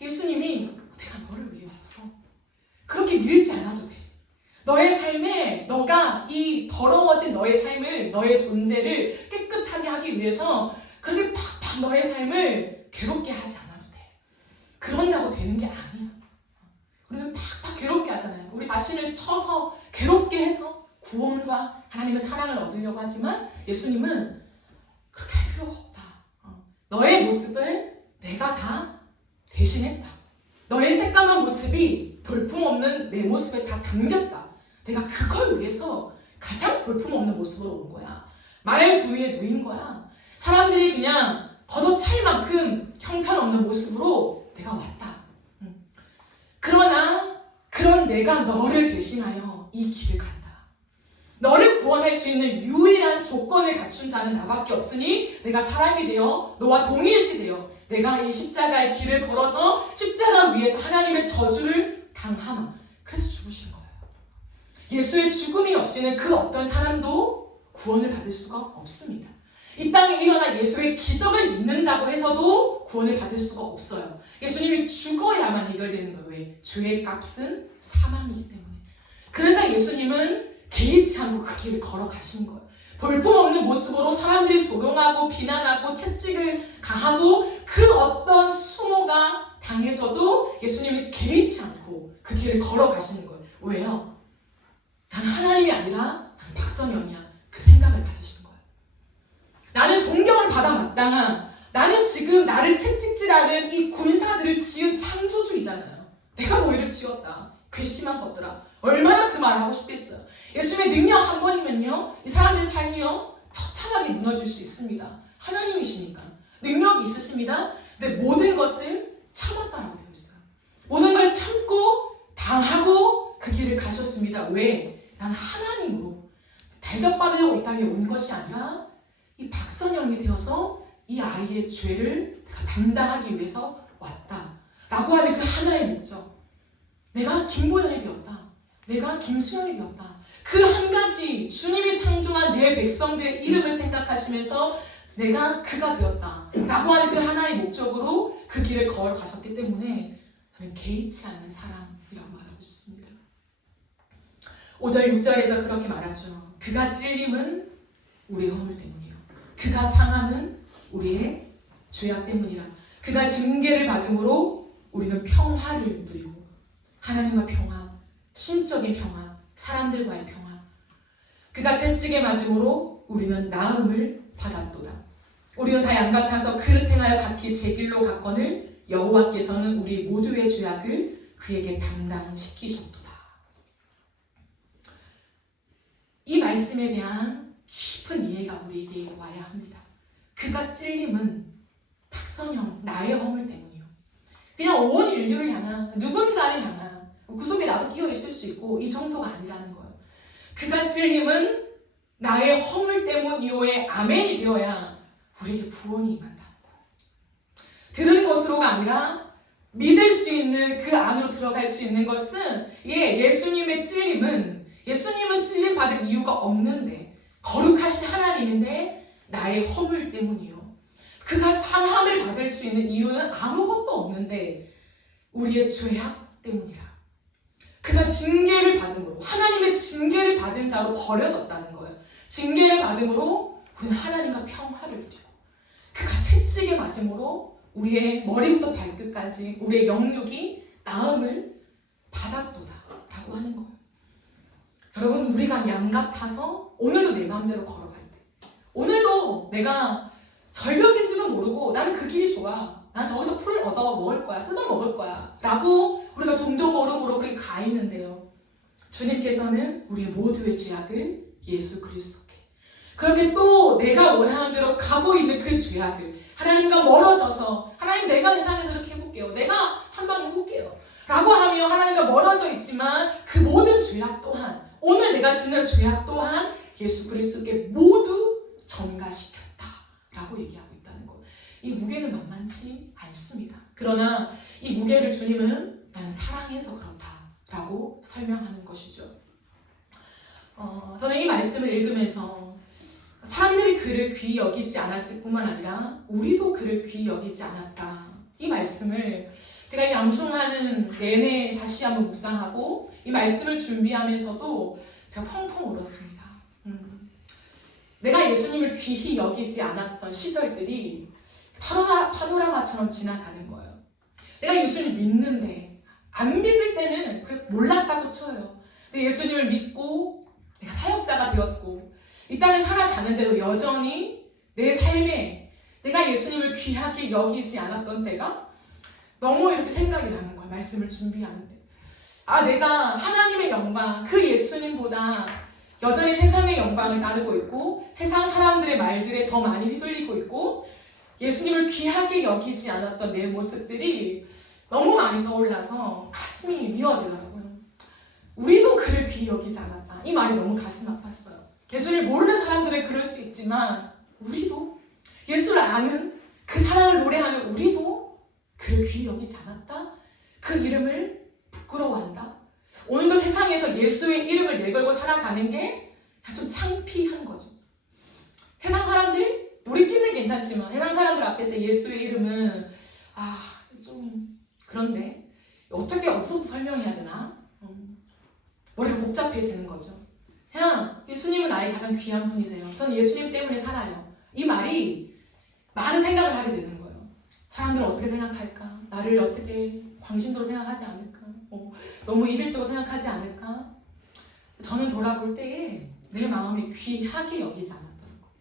예수님이 내가 너를 위해 왔어. 그렇게 밀지 않아도 돼. 너의 삶에 너가 이 더러워진 너의 삶을, 너의 존재를 깨끗하게 하기 위해서 그렇게 팍팍 너의 삶을 괴롭게 하지 않아도 돼. 그런다고 되는 게 아니야. 우리는 팍팍 괴롭게 하잖아요. 우리 자신을 쳐서 괴롭게 해서 구원과 하나님의 사랑을 얻으려고 하지만 예수님은 그렇게 할 필요가 없다. 너의 모습을 내가 다 대신했다. 너의 새까만 모습이 볼품없는 내 모습에 다 담겼다. 내가 그걸 위해서 가장 볼품없는 모습으로 온 거야. 말구유에 누인 거야. 사람들이 그냥 걷어찰 만큼 형편없는 모습으로 내가 왔다. 그러나 그런 내가 너를 대신하여 이 길을 간다. 너를 구원할 수 있는 유일한 조건을 갖춘 자는 나밖에 없으니 내가 사람이 되어 너와 동일시 되어 내가 이 십자가의 길을 걸어서 십자가 위에서 하나님의 저주를 당하마. 그래서 죽으신 거예요. 예수의 죽음이 없이는 그 어떤 사람도 구원을 받을 수가 없습니다. 이 땅에 일어난 예수의 기적을 믿는다고 해서도 구원을 받을 수가 없어요. 예수님이 죽어야만 해결되는 거예요. 왜? 죄의 값은 사망이기 때문에. 그래서 예수님은 개의치 않고 그 길을 걸어가신 거예요. 볼품없는 모습으로 사람들이 조롱하고 비난하고 채찍을 가하고 그 어떤 수모가 당해져도 예수님이 개의치 않고 그 길을 걸어가시는 거예요. 왜요? 나는 하나님이 아니라 나는 박성현이야. 그 생각을 가지신 거예요. 나는 존경을 받아 마땅한, 나는 지금 나를 채찍질하는 이 군사들을 지은 창조주이잖아요. 내가 너희를 지었다. 괘씸한 것들아. 얼마나 그 말을 하고 싶겠어요. 예수님의 능력 한 번이면요, 이 사람들의 삶이요 처참하게 무너질 수 있습니다. 하나님이시니까 능력이 있으십니다. 근데 모든 것을 참았다라고 되어 있어요. 모든 걸 참고 당하고 그 길을 가셨습니다. 왜? 난 하나님으로 대접받으려고 이 땅에 온 것이 아니라 이 박선영이 되어서 이 아이의 죄를 내가 담당하기 위해서 왔다 라고 하는 그 하나의 목적. 내가 김보연이 되었다. 내가 김수영이 되었다. 그 한 가지 주님이 창조한 내 백성들의 이름을 생각하시면서 내가 그가 되었다 라고 하는 그 하나의 목적으로 그 길을 걸어가셨기 때문에 저는 개의치 않는 사람이라고 말하고 싶습니다. 5절 6절에서 그렇게 말하죠. 그가 찔림은 우리의 허물 때문이요, 그가 상함은 우리의 죄악 때문이라. 그가 징계를 받음으로 우리는 평화를 누리고, 하나님과 평화, 신적인 평화, 사람들과의 평화. 그가 채찍에 맞음으로 우리는 나음을 받았도다. 우리는 다 양 같아서 그릇 행하여 각기 제 길로 갔거늘 여호와께서는 우리 모두의 죄악을 그에게 담당시키셨도다. 이 말씀에 대한 깊은 이해가 우리에게 와야 합니다. 그가 찔림은 탁선형 나의 허물 때문이요, 그냥 온 인류를 향한, 누군가를 향한, 구속에 나도 끼어 있을 수 있고 이 정도가 아니라는 거예요. 그가 찔림은 나의 허물 때문 이후에 아멘이 되어야 우리에게 구원이 임한다는 거예요. 들은 것으로가 아니라 믿을 수 있는 그 안으로 들어갈 수 있는 것은, 예수님의 찔림은, 예수님은 찔림 받을 이유가 없는데, 거룩하신 하나님인데 나의 허물 때문이요, 그가 상함을 받을 수 있는 이유는 아무것도 없는데 우리의 죄악 때문이라. 그가 징계를 받음으로, 하나님의 징계를 받은 자로 버려졌다는 거예요. 징계를 받음으로 우리는 하나님과 평화를 누리고, 그가 채찍에 맞음으로 우리의 머리부터 발끝까지 우리의 영육이 나음을 받았도다 라고 하는 거예요. 여러분, 우리가 양 같아서 오늘도 내 마음대로 걸어갈 때, 오늘도 내가 절벽인지도 모르고 나는 그 길이 좋아, 난 저기서 풀을 얻어 먹을 거야, 뜯어 먹을 거야 라고 우리가 종종 모르고 그렇게 가 있는데요, 주님께서는 우리의 모두의 죄악을 예수 그리스도께, 그렇게 또 내가 원하는 대로 가고 있는 그 죄악을 하나님과 멀어져서, 하나님 내가 세상에서 이렇게 해볼게요, 내가 한방 해볼게요 라고 하며 하나님과 멀어져 있지만 그 모든 죄악 또한, 오늘 내가 짓는 죄악 또한 예수 그리스도께 모두 전가시켰다 라고 얘기하고 있다는 거예요. 이 무게는 만만치 않습니다. 그러나 이 무게를 주님은 나는 사랑해서 그렇다 라고 설명하는 것이죠. 저는 이 말씀을 읽으면서 사람들이 그를 귀히 여기지 않았을 뿐만 아니라 우리도 그를 귀히 여기지 않았다, 이 말씀을 제가 이 암송하는 내내 다시 한번 묵상하고 이 말씀을 준비하면서도 제가 펑펑 울었습니다. 내가 예수님을 귀히 여기지 않았던 시절들이 파노라마처럼 지나가는 거예요. 내가 예수님을 믿는데, 안 믿을 때는 그래 몰랐다고 쳐요. 근데 예수님을 믿고 내가 사역자가 되었고 이 땅을 살아가는데도 여전히 내 삶에 내가 예수님을 귀하게 여기지 않았던 때가 너무 이렇게 생각이 나는 거예요. 말씀을 준비하는데, 내가 하나님의 영광, 그 예수님보다 여전히 세상의 영광을 따르고 있고 세상 사람들의 말들에 더 많이 휘둘리고 있고 예수님을 귀하게 여기지 않았던 내 모습들이 너무 많이 떠올라서 가슴이 미어지더라고요. 우리도 그를 귀히 여기지 않았다, 이 말이 너무 가슴 아팠어요. 예수를 모르는 사람들은 그럴 수 있지만 우리도, 예수를 아는, 그 사랑을 노래하는 우리도 그를 귀히 여기지 않았다, 그 이름을 부끄러워한다. 오늘도 세상에서 예수의 이름을 내걸고 살아가는 게 좀 창피한 거죠. 세상 사람들, 우리끼리는 괜찮지만 세상 사람들 앞에서 예수의 이름은 좀 그런데 어디서부터 설명해야 되나? 머리가 복잡해지는 거죠. 그냥 예수님은 나의 가장 귀한 분이세요, 저는 예수님 때문에 살아요, 이 말이 많은 생각을 하게 되는 거예요. 사람들은 어떻게 생각할까? 나를 어떻게 광신도로 생각하지 않을까? 너무 이질적으로 생각하지 않을까? 저는 돌아볼 때에 내 마음이 귀하게 여기지 않았다는 거예요.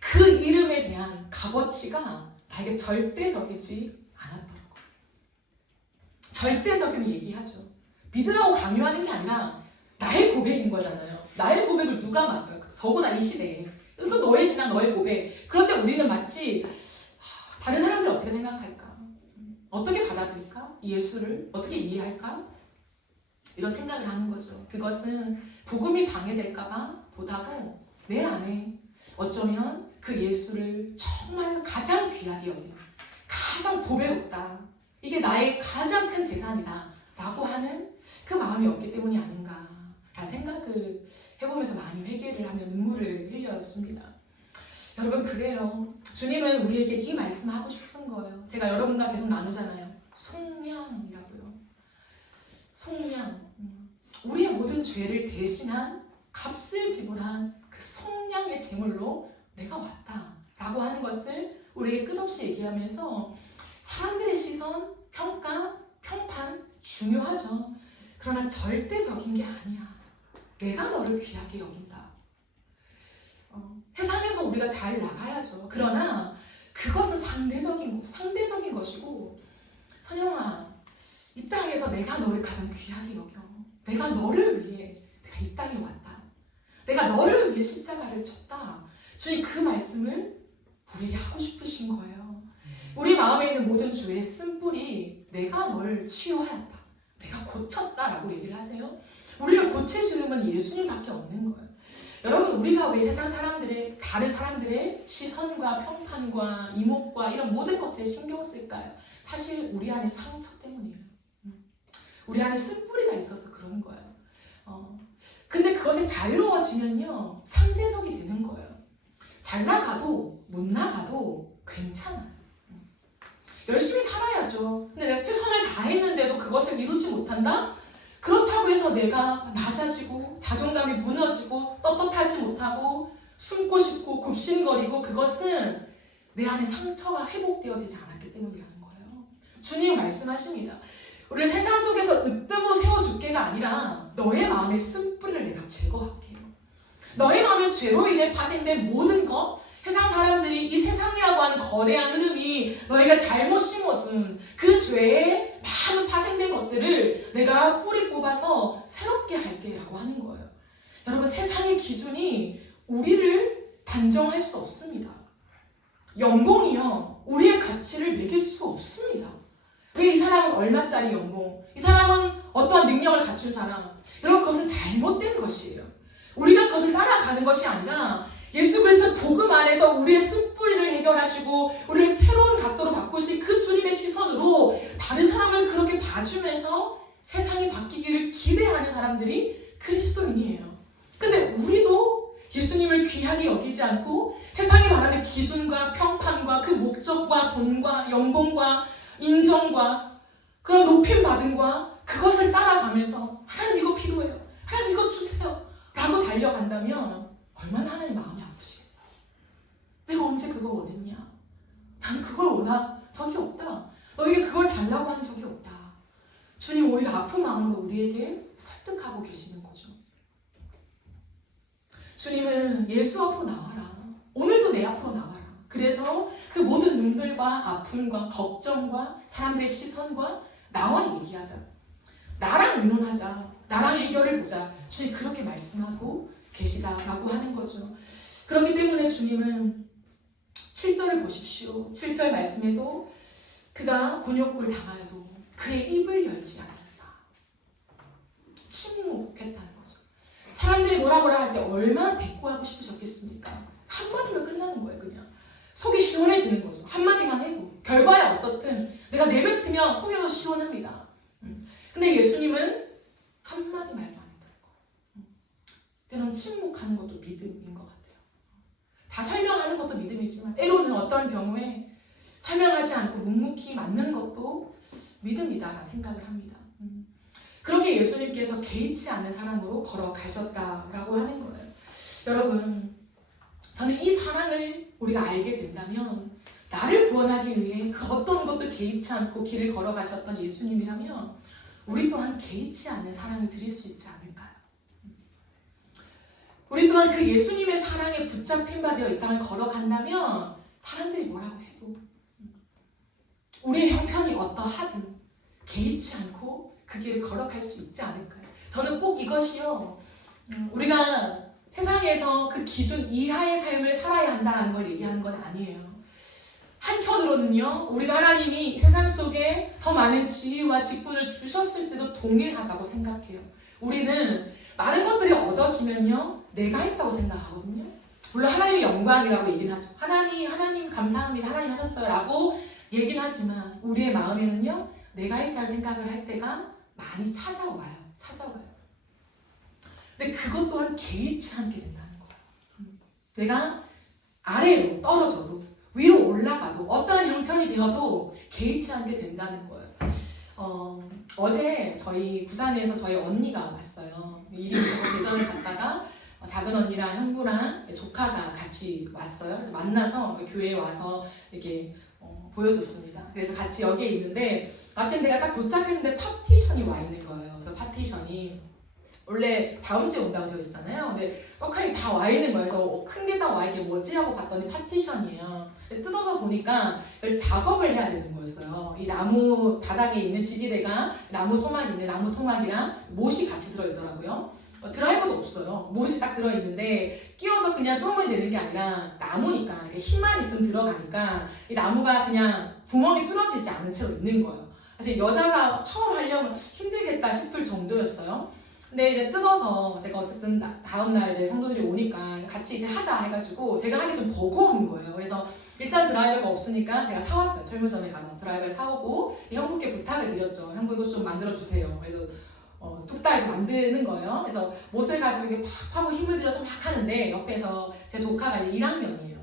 그 이름에 대한 값어치가 나에게 절대적이지 않았다는 거예요. 절대적이면 얘기하죠. 믿으라고 강요하는 게 아니라 나의 고백인 거잖아요. 나의 고백을 누가 막아요? 더구나 이 시대에. 이거 너의 신앙, 너의 고백. 그런데 우리는 마치 다른 사람들이 어떻게 생각할까? 어떻게 받아들일까? 예수를 어떻게 이해할까? 이런 생각을 하는 거죠. 그것은 복음이 방해될까봐 보다도 내 안에 어쩌면 그 예수를 정말 가장 귀하게 여기는, 가장 보배롭다, 이게 나의 가장 큰 재산이다 라고 하는 그 마음이 마음이 없기 때문이 아닌가 라는 생각을 해보면서 많이 회개를 하며 눈물을 흘렸습니다. 여러분, 그래요. 주님은 우리에게 이 말씀을 하고 싶은 거예요. 제가 여러분과 계속 나누잖아요. 속량이라고요. 속량. 우리의 모든 죄를 대신한, 값을 지불한 그 속량의 제물로 내가 왔다 라고 하는 것을 우리에게 끝없이 얘기하면서, 사람들의 시선, 평가, 평판 중요하죠. 그러나 절대적인 게 아니야. 내가 너를 귀하게 여긴다. 세상에서 우리가 잘 나가야죠. 그러나 그것은 상대적인 것이고, 선영아, 이 땅에서 내가 너를 가장 귀하게 여겨. 내가 너를 위해 내가 이 땅에 왔다. 내가 너를 위해 십자가를 졌다. 주님, 그 말씀을 우리에게 하고 싶으신 거예요. 우리 마음에 있는 모든 죄의 쓴뿌리, 내가 너를 치유하였다, 내가 고쳤다 라고 얘기를 하세요. 우리를 고치시는 분 예수님밖에 없는 거예요. 여러분, 우리가 왜 세상 사람들의, 다른 사람들의 시선과 평판과 이목과 이런 모든 것들에 신경 쓸까요? 사실 우리 안에 상처 때문이에요. 우리 안에 쓴뿌리가 있어서 그런 거예요. 근데 그것에 자유로워지면요, 상대적이 되는 거예요. 잘 나가도 못 나가도 괜찮아요. 열심히 살아야죠. 근데 내가 최선을 다했는데도 그것을 이루지 못한다? 그렇다고 해서 내가 낮아지고 자존감이 무너지고 떳떳하지 못하고 숨고 싶고 굽신거리고, 그것은 내 안에 상처가 회복되어지지 않았기 때문이라는 거예요. 주님 말씀하십니다. 우리를 세상 속에서 으뜸으로 세워줄게가 아니라 너의 마음의 쓴뿌리를 내가 제거할게요. 너의 마음의 죄로 인해 파생된 모든 것, 세상 사람들이 이 세상이라고 하는 거대한 흐름이 너희가 잘못 심어둔 그 죄에 많은 파생된 것들을 내가 뿌리 뽑아서 새롭게 할게 라고 하는 거예요. 여러분, 세상의 기준이 우리를 단정할 수 없습니다. 연봉이요, 우리의 가치를 매길 수 없습니다. 왜 이 사람은 얼마짜리 연봉, 이 사람은 어떠한 능력을 갖춘 사람, 여러분, 그것은 잘못된 것이에요. 우리가 그것을 따라가는 것이 아니라 예수 그리스도 복음 안에서 우리의 쓴뿌리를 해결하시고 우리를 새로운 각도로 바꾸신 그 주님의 시선으로 다른 사람을 그렇게 봐주면서 세상이 바뀌기를 기대하는 사람들이 그리스도인이에요. 근데 우리도 예수님을 귀하게 여기지 않고 세상이 말하는 기준과 평판과 그 목적과 돈과 연봉과 인정과 그런 높임받음과 그것을 따라가면서 하나님 이거 필요해요, 하나님 이거 주세요 라고 달려간다면 얼마나 하나님 마음이 아프시겠어요. 내가 언제 그걸 원했냐? 난 그걸 원한 적이 없다. 너에게 그걸 달라고 한 적이 없다. 주님 오히려 아픈 마음으로 우리에게 설득하고 계시는 거죠. 주님은 예수 앞으로 나와라. 오늘도 내 앞으로 나와라. 그래서 그 모든 눈물과 아픔과 걱정과 사람들의 시선과 나와 얘기하자. 나랑 의논하자. 나랑 해결을 보자. 주님 그렇게 말씀하고 계시다라고 하는 거죠. 그렇기 때문에 주님은 7절을 보십시오. 7절 말씀에도 그가 곤욕을 당하여도 그의 입을 열지 않았다. 침묵했다는 거죠. 사람들이 뭐라 할 때 얼마나 대꾸하고 싶으셨겠습니까? 한마디면 끝나는 거예요. 그냥 속이 시원해지는 거죠. 한마디만 해도 결과야 어떻든 내가 내뱉으면 속에도 시원합니다. 근데 예수님은 한마디 말도 안 했다는 거예요. 때로는 침묵하는 것도 믿음인 것 같아요. 다 설명하는 것도 믿음이지만 때로는 어떤 경우에 설명하지 않고 묵묵히 맞는 것도 믿음이다라는 생각을 합니다. 그렇게 예수님께서 개의치 않는 사랑으로 걸어가셨다라고 하는 거예요. 여러분, 저는 이 사랑을 우리가 알게 된다면 나를 구원하기 위해 그 어떤 것도 개의치 않고 길을 걸어가셨던 예수님이라면 우리 또한 개의치 않는 사랑을 드릴 수 있지 않을까요? 우리 또한 그 예수님의 사랑에 붙잡힌 바 되어 이 땅을 걸어간다면 사람들이 뭐라고 해도 우리의 형편이 어떠하든 개의치 않고 그 길을 걸어갈 수 있지 않을까요? 저는 꼭 이것이요, 우리가 세상에서 그 기준 이하의 삶을 살아야 한다는 걸 얘기하는 건 아니에요. 한편으로는요, 우리가 하나님이 세상 속에 더 많은 지위와 직분을 주셨을 때도 동일하다고 생각해요. 우리는 많은 것들이 얻어지면요, 내가 했다고 생각하거든요. 물론 하나님의 영광이라고 얘기는 하죠. 하나님 감사합니다, 하나님 하셨어요 라고 얘기는 하지만 우리의 마음에는요, 내가 했다는 생각을 할 때가 많이 찾아와요. 찾아와요. 근데 그것 또한 개의치 않게 된다는 거예요. 내가 아래로 떨어져도 위로 올라가도 어떠한 형편이 되어도 개의치 않게 된다는 거예요. 어제 저희 부산에서 저희 언니가 왔어요. 일이 있어서 대전을 갔다가 작은 언니랑 형부랑 조카가 같이 왔어요. 그래서 만나서 교회에 와서 이렇게 보여줬습니다. 그래서 같이 여기에 있는데 마침 내가 딱 도착했는데 파티션이 와 있는 거예요. 그래서 파티션이 원래 다음 주에 온다고 되어 있었잖아요. 근데 떡하니 다 와 있는 거예요. 그래서 큰 게 딱 와 있게 뭐지 하고 봤더니 파티션이에요. 뜯어서 보니까 작업을 해야 되는 거였어요. 이 나무 바닥에 있는 지지대가 나무 토막인데 나무 토막이랑 못이 같이 들어있더라고요. 드라이버도 없어요. 못이 딱 들어있는데 끼워서 그냥 쪼으면 되는 게 아니라 나무니까 힘만 있으면 들어가니까 이 나무가 그냥 구멍이 뚫어지지 않은 채로 있는 거예요. 사실 여자가 처음 하려면 힘들겠다 싶을 정도였어요. 근데 이제 뜯어서 제가 어쨌든 다음날 이제 성도들이 오니까 같이 이제 하자 해가지고 제가 하기 좀 버거운 거예요. 그래서 일단 드라이버가 없으니까 제가 사왔어요. 철물점에 가서 드라이버를 사오고 형부께 부탁을 드렸죠. 형부 이거 좀 만들어주세요. 그래서 뚝딱 이렇게 만드는 거예요. 그래서 못을 가지고 이렇게 팍 하고 힘을 들여서 막 하는데 옆에서 제 조카가 이제 1학년이에요.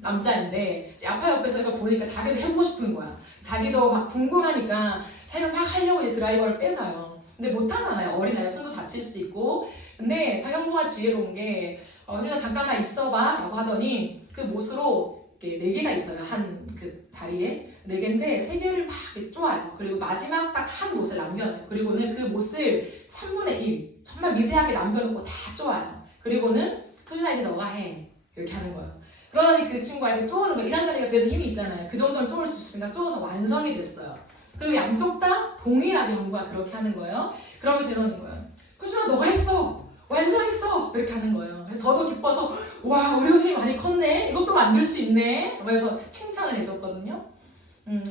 남자인데 이제 아빠 옆에서 이걸 보니까 자기도 해보고 싶은 거야. 자기도 막 궁금하니까 자기가 막 하려고 이제 드라이버를 뺏어요. 근데 못하잖아요. 어린아이 손도 다칠 수 있고. 근데 저 형부가 지혜로운 게 그냥 잠깐만 있어봐 라고 하더니 그 못으로 이렇게 4개가 있어요. 한 그 다리에 4개인데 3개를 막 이렇게 쪼아요. 그리고 마지막 딱 한 못을 남겨놔요. 그리고는 그 못을 3분의 1 정말 미세하게 남겨놓고 다 쪼아요. 그리고는 효준아 이제 너가 해 이렇게 하는 거예요. 그러더니 그 친구가 이렇게 쪼는 거예요. 1학년이니까 그래도 힘이 있잖아요. 그 정도는 쪼을 수 있으니까 쪼어서 완성이 됐어요. 그리고 양쪽 다 동일하게 형부가 그렇게 하는 거예요. 그러면서 이러는 거예요. 효준아 너가 했어! 완성했어! 이렇게 하는 거예요. 그래서 저도 기뻐서 와 우리 효준이 많이 컸네? 이것도 만들 수 있네? 그래서 칭찬을 했었거든요.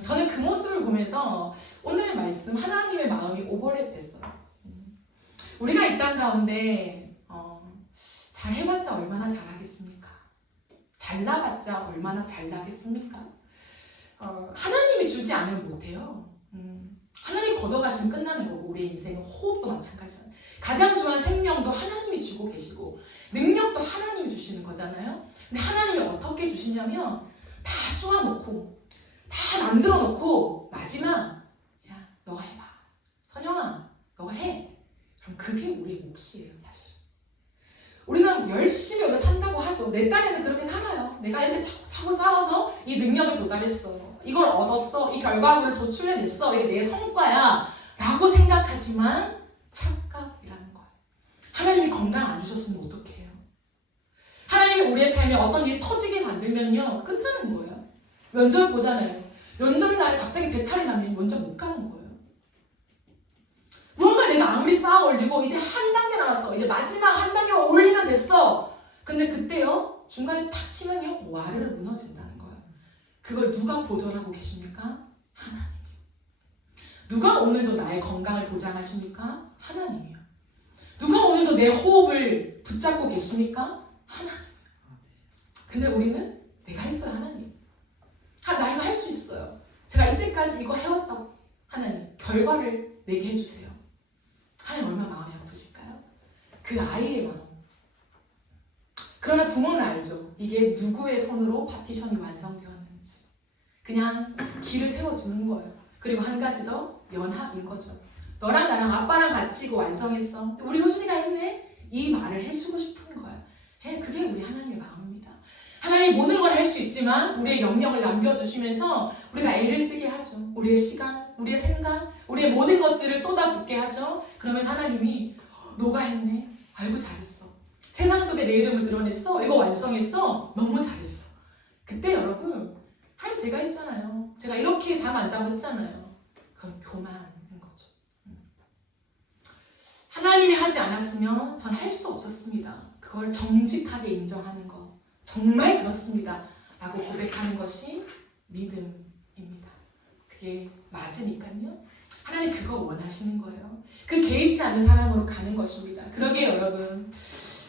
저는 그 모습을 보면서 오늘의 말씀 하나님의 마음이 오버랩 됐어요. 우리가 이 땅 가운데 잘 해봤자 얼마나 잘하겠습니까? 잘나봤자 얼마나 잘나겠습니까? 하나님이 주지 않으면 못해요. 하나님이 걷어가시면 끝나는 거고 우리의 인생은 호흡도 마찬가지잖아요. 가장 중요한 생명도 하나님이 주고 계시고 능력도 하나님이 주시는 거잖아요. 근데 하나님이 어떻게 주시냐면 다 쪼아놓고 다 만들어 놓고 마지막 야 너가 해봐. 선영아 너가 해. 그럼 그게 우리의 몫이에요 사실. 우리는 열심히 여기 산다고 하죠. 내 딴에는 그렇게 살아요. 내가 이렇게 차곡차곡 쌓아서 이 능력에 도달했어. 이걸 얻었어. 이 결과물을 도출해냈어. 이게 내 성과야 라고 생각하지만 착각이라는 거예요. 하나님이 건강 안 주셨으면 어떡해요? 하나님이 우리의 삶에 어떤 일이 터지게 만들면요 끝나는 거예요. 면접 보잖아요. 면접 날에 갑자기 배탈이 나면 면접 못 가는 거예요. 무언가 내가 아무리 쌓아 올리고 이제 한 단계 남았어. 이제 마지막 한 단계 올리면 됐어. 근데 그때요 중간에 탁 치면요 와르르 무너진다는 거예요. 그걸 누가 보존하고 계십니까? 하나님이요. 누가 오늘도 나의 건강을 보장하십니까? 하나님이요. 누가 오늘도 내 호흡을 붙잡고 계십니까? 하나님이요. 근데 우리는 내가 했어요 하나님. 나 이거 할 수 있어요. 제가 이때까지 이거 해왔다고. 하나님 결과를 내게 해주세요. 하나님 얼마나 마음이 아프실까요? 그 아이의 마음. 그러나 부모는 알죠. 이게 누구의 손으로 파티션이 완성되었는지. 그냥 길을 세워주는 거예요. 그리고 한 가지 더 연합인 거죠. 너랑 나랑 아빠랑 같이 이거 완성했어. 우리 효준이가 했네? 이 말을 해주고 싶은 거예요. 그게 우리 하나님의 마음입니다. 하나님이 모든 걸 할 수 있지만 우리의 영역을 남겨두시면서 우리가 애를 쓰게 하죠. 우리의 시간, 우리의 생각, 우리의 모든 것들을 쏟아붓게 하죠. 그러면서 하나님이 너가 했네? 아이고 잘했어. 세상 속에 내 이름을 드러냈어? 이거 완성했어? 너무 잘했어. 그때 여러분 제가 했잖아요. 제가 이렇게 잠 안 자고 했잖아요. 그건 교만인 거죠. 하나님이 하지 않았으면 전 할 수 없었습니다. 그걸 정직하게 인정하는 거. 정말 그렇습니다. 라고 고백하는 것이 믿음입니다. 그게 맞으니까요. 하나님 그거 원하시는 거예요. 그 개의치 않는 사랑으로 가는 것입니다. 그러게 여러분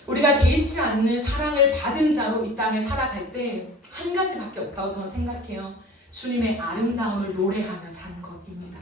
우리가 개의치 않는 사랑을 받은 자로 이 땅을 살아갈 때 한 가지밖에 없다고 저는 생각해요. 주님의 아름다움을 노래하며 사는 것입니다.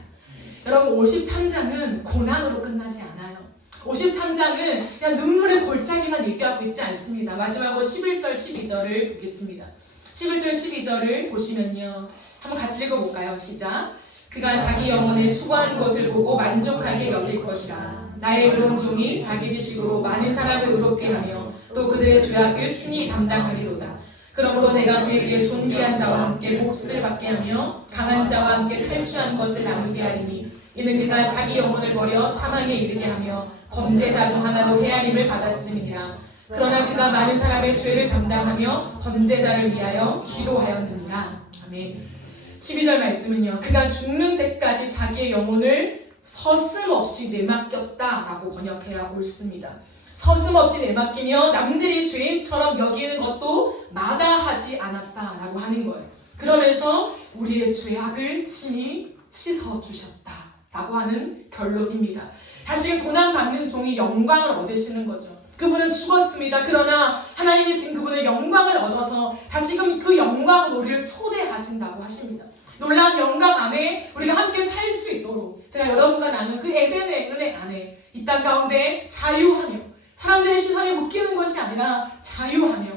여러분 53장은 고난으로 끝나지 않아요. 53장은 그냥 눈물의 골짜기만 얘기하고 있지 않습니다. 마지막으로 11절 12절을 보겠습니다. 11절 12절을 보시면요, 한번 같이 읽어볼까요? 시작. 그가 자기 영혼에 수고한 것을 보고 만족하게 여길 것이라. 나의 의로운 종이 자기 지식으로 많은 사람을 의롭게 하며 또 그들의 죄악을 친히 담당하리로다. 그러므로 내가 그에게 존귀한 자와 함께 몫을 받게 하며 강한 자와 함께 탈주한 것을 나누게 하리니 이는 그가 자기 영혼을 버려 사망에 이르게 하며 범죄자 중 하나로 헤아림을 받았음이니라. 그러나 그가 많은 사람의 죄를 담당하며 범죄자를 위하여 기도하였느니라. 아멘. 12절 말씀은요, 그가 죽는 때까지 자기의 영혼을 서슴없이 내맡겼다라고 번역해야 옳습니다. 서슴없이 내맡기며 남들이 죄인처럼 여기는 것도 마다하지 않았다라고 하는 거예요. 그러면서 우리의 죄악을 친히 씻어주셨다라고 하는 결론입니다. 다시금 고난받는 종이 영광을 얻으시는 거죠. 그분은 죽었습니다. 그러나 하나님이신 그분의 영광을 얻어서 다시금 그 영광으로 우리를 초대하신다고 하십니다. 놀라운 영광 안에 우리가 함께 살 수 있도록 제가 여러분과 나눈 그 에덴의 은혜 안에 이 땅 가운데 자유하며 사람들의 시선에 묶이는 것이 아니라 자유하며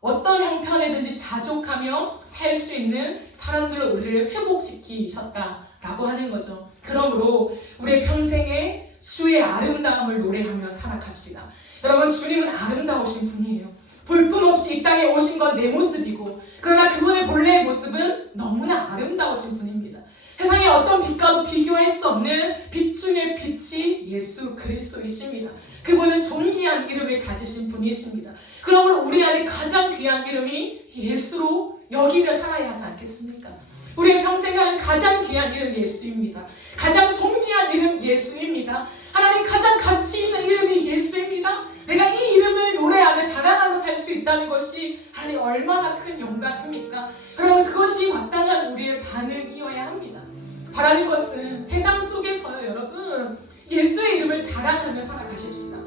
어떤 형편에든지 자족하며 살 수 있는 사람들로 우리를 회복시키셨다라고 하는 거죠. 그러므로 우리의 평생에 주의 아름다움을 노래하며 살아갑시다. 여러분, 주님은 아름다우신 분이에요. 볼품없이 이 땅에 오신 건 내 모습이고, 그러나 그분의 본래의 모습은 너무나 아름다우신 분입니다. 세상에 어떤 빛과도 비교할 수 없는 빛 중의 빛이 예수 그리스도이십니다. 그분은 존귀한 이름을 가지신 분이십니다. 그러므로 우리 안에 가장 귀한 이름이 예수로 여기며 살아야 하지 않겠습니까? 우리의 평생 가는 가장 귀한 이름 예수입니다. 가장 존귀한 이름 예수입니다. 하나님 가장 가치 있는 이름이 예수입니다. 내가 이 이름을 노래하며 자랑하며 살 수 있다는 것이 하나님 얼마나 큰 영광입니까? 그러면 그것이 마땅한 우리의 반응이어야 합니다. 바라는 것은 세상 속에서요, 여러분, 예수의 이름을 자랑하며 살아가십시다.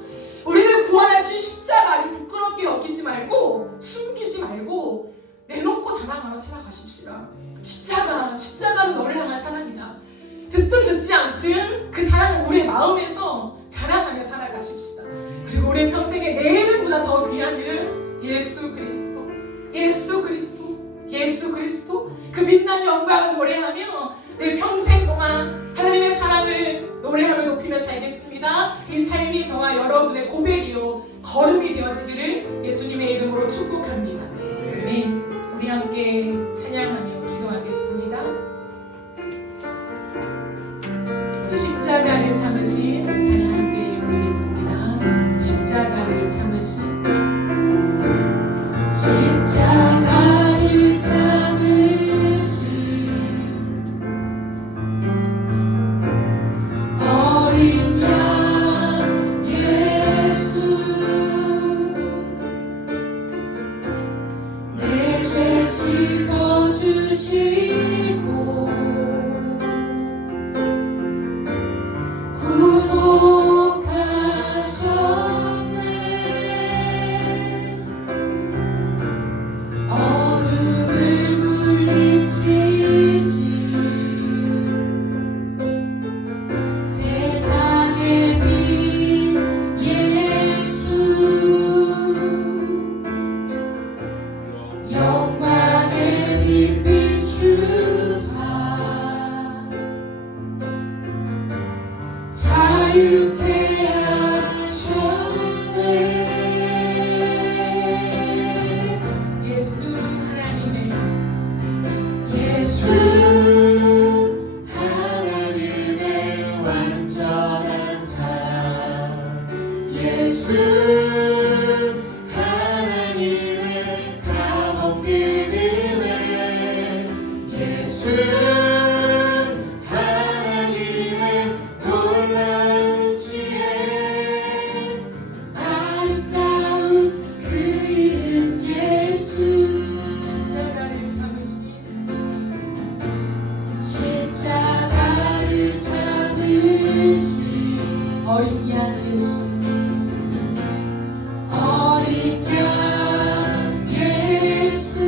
우리를 구원하신 십자가를 부끄럽게 여기지 말고 숨기지 말고 내놓고 자랑하며 살아가십시다. 십자가는 너를 향한 사랑이다. 듣든 듣지 않든 그 사랑은 우리의 마음에서 자랑하며 살아가십시다. 그리고 우리의 평생에 내 이름보다 더 귀한 이름 예수 그리스도, 예수 그리스도, 예수 그리스도, 그 빛난 영광을 노래하며 내 평생 동안 하나님의 사랑을 노래하며 높이며 살겠습니다. 이 삶이 저와 여러분의 고백이요 걸음이 되어지기를 예수님의 이름으로 축복합니다. 아멘. 우리 함께 찬양하며 기도하겠습니다. 우리 십자가를 참으신 찬양 함께 부르겠습니다. 십자가를 참으신, 십자가를 참으신 어린 양 예수, 내 죄 씻어주시고 구속하셨네. 어둠을 물리치신 세상의 빛 예수, 영광의 빛 비추사 자유케 하셨네. 예수 하나님의, 예수 하나님의 완전한 사랑, 예수 하나님의 감없는 은혜, 예수 하나님의 놀라운 지혜, 아름다운 그 이름 예수. 십자가를 참으신, 십자가를 참으신 어린 양 예수, 어린 양 예수,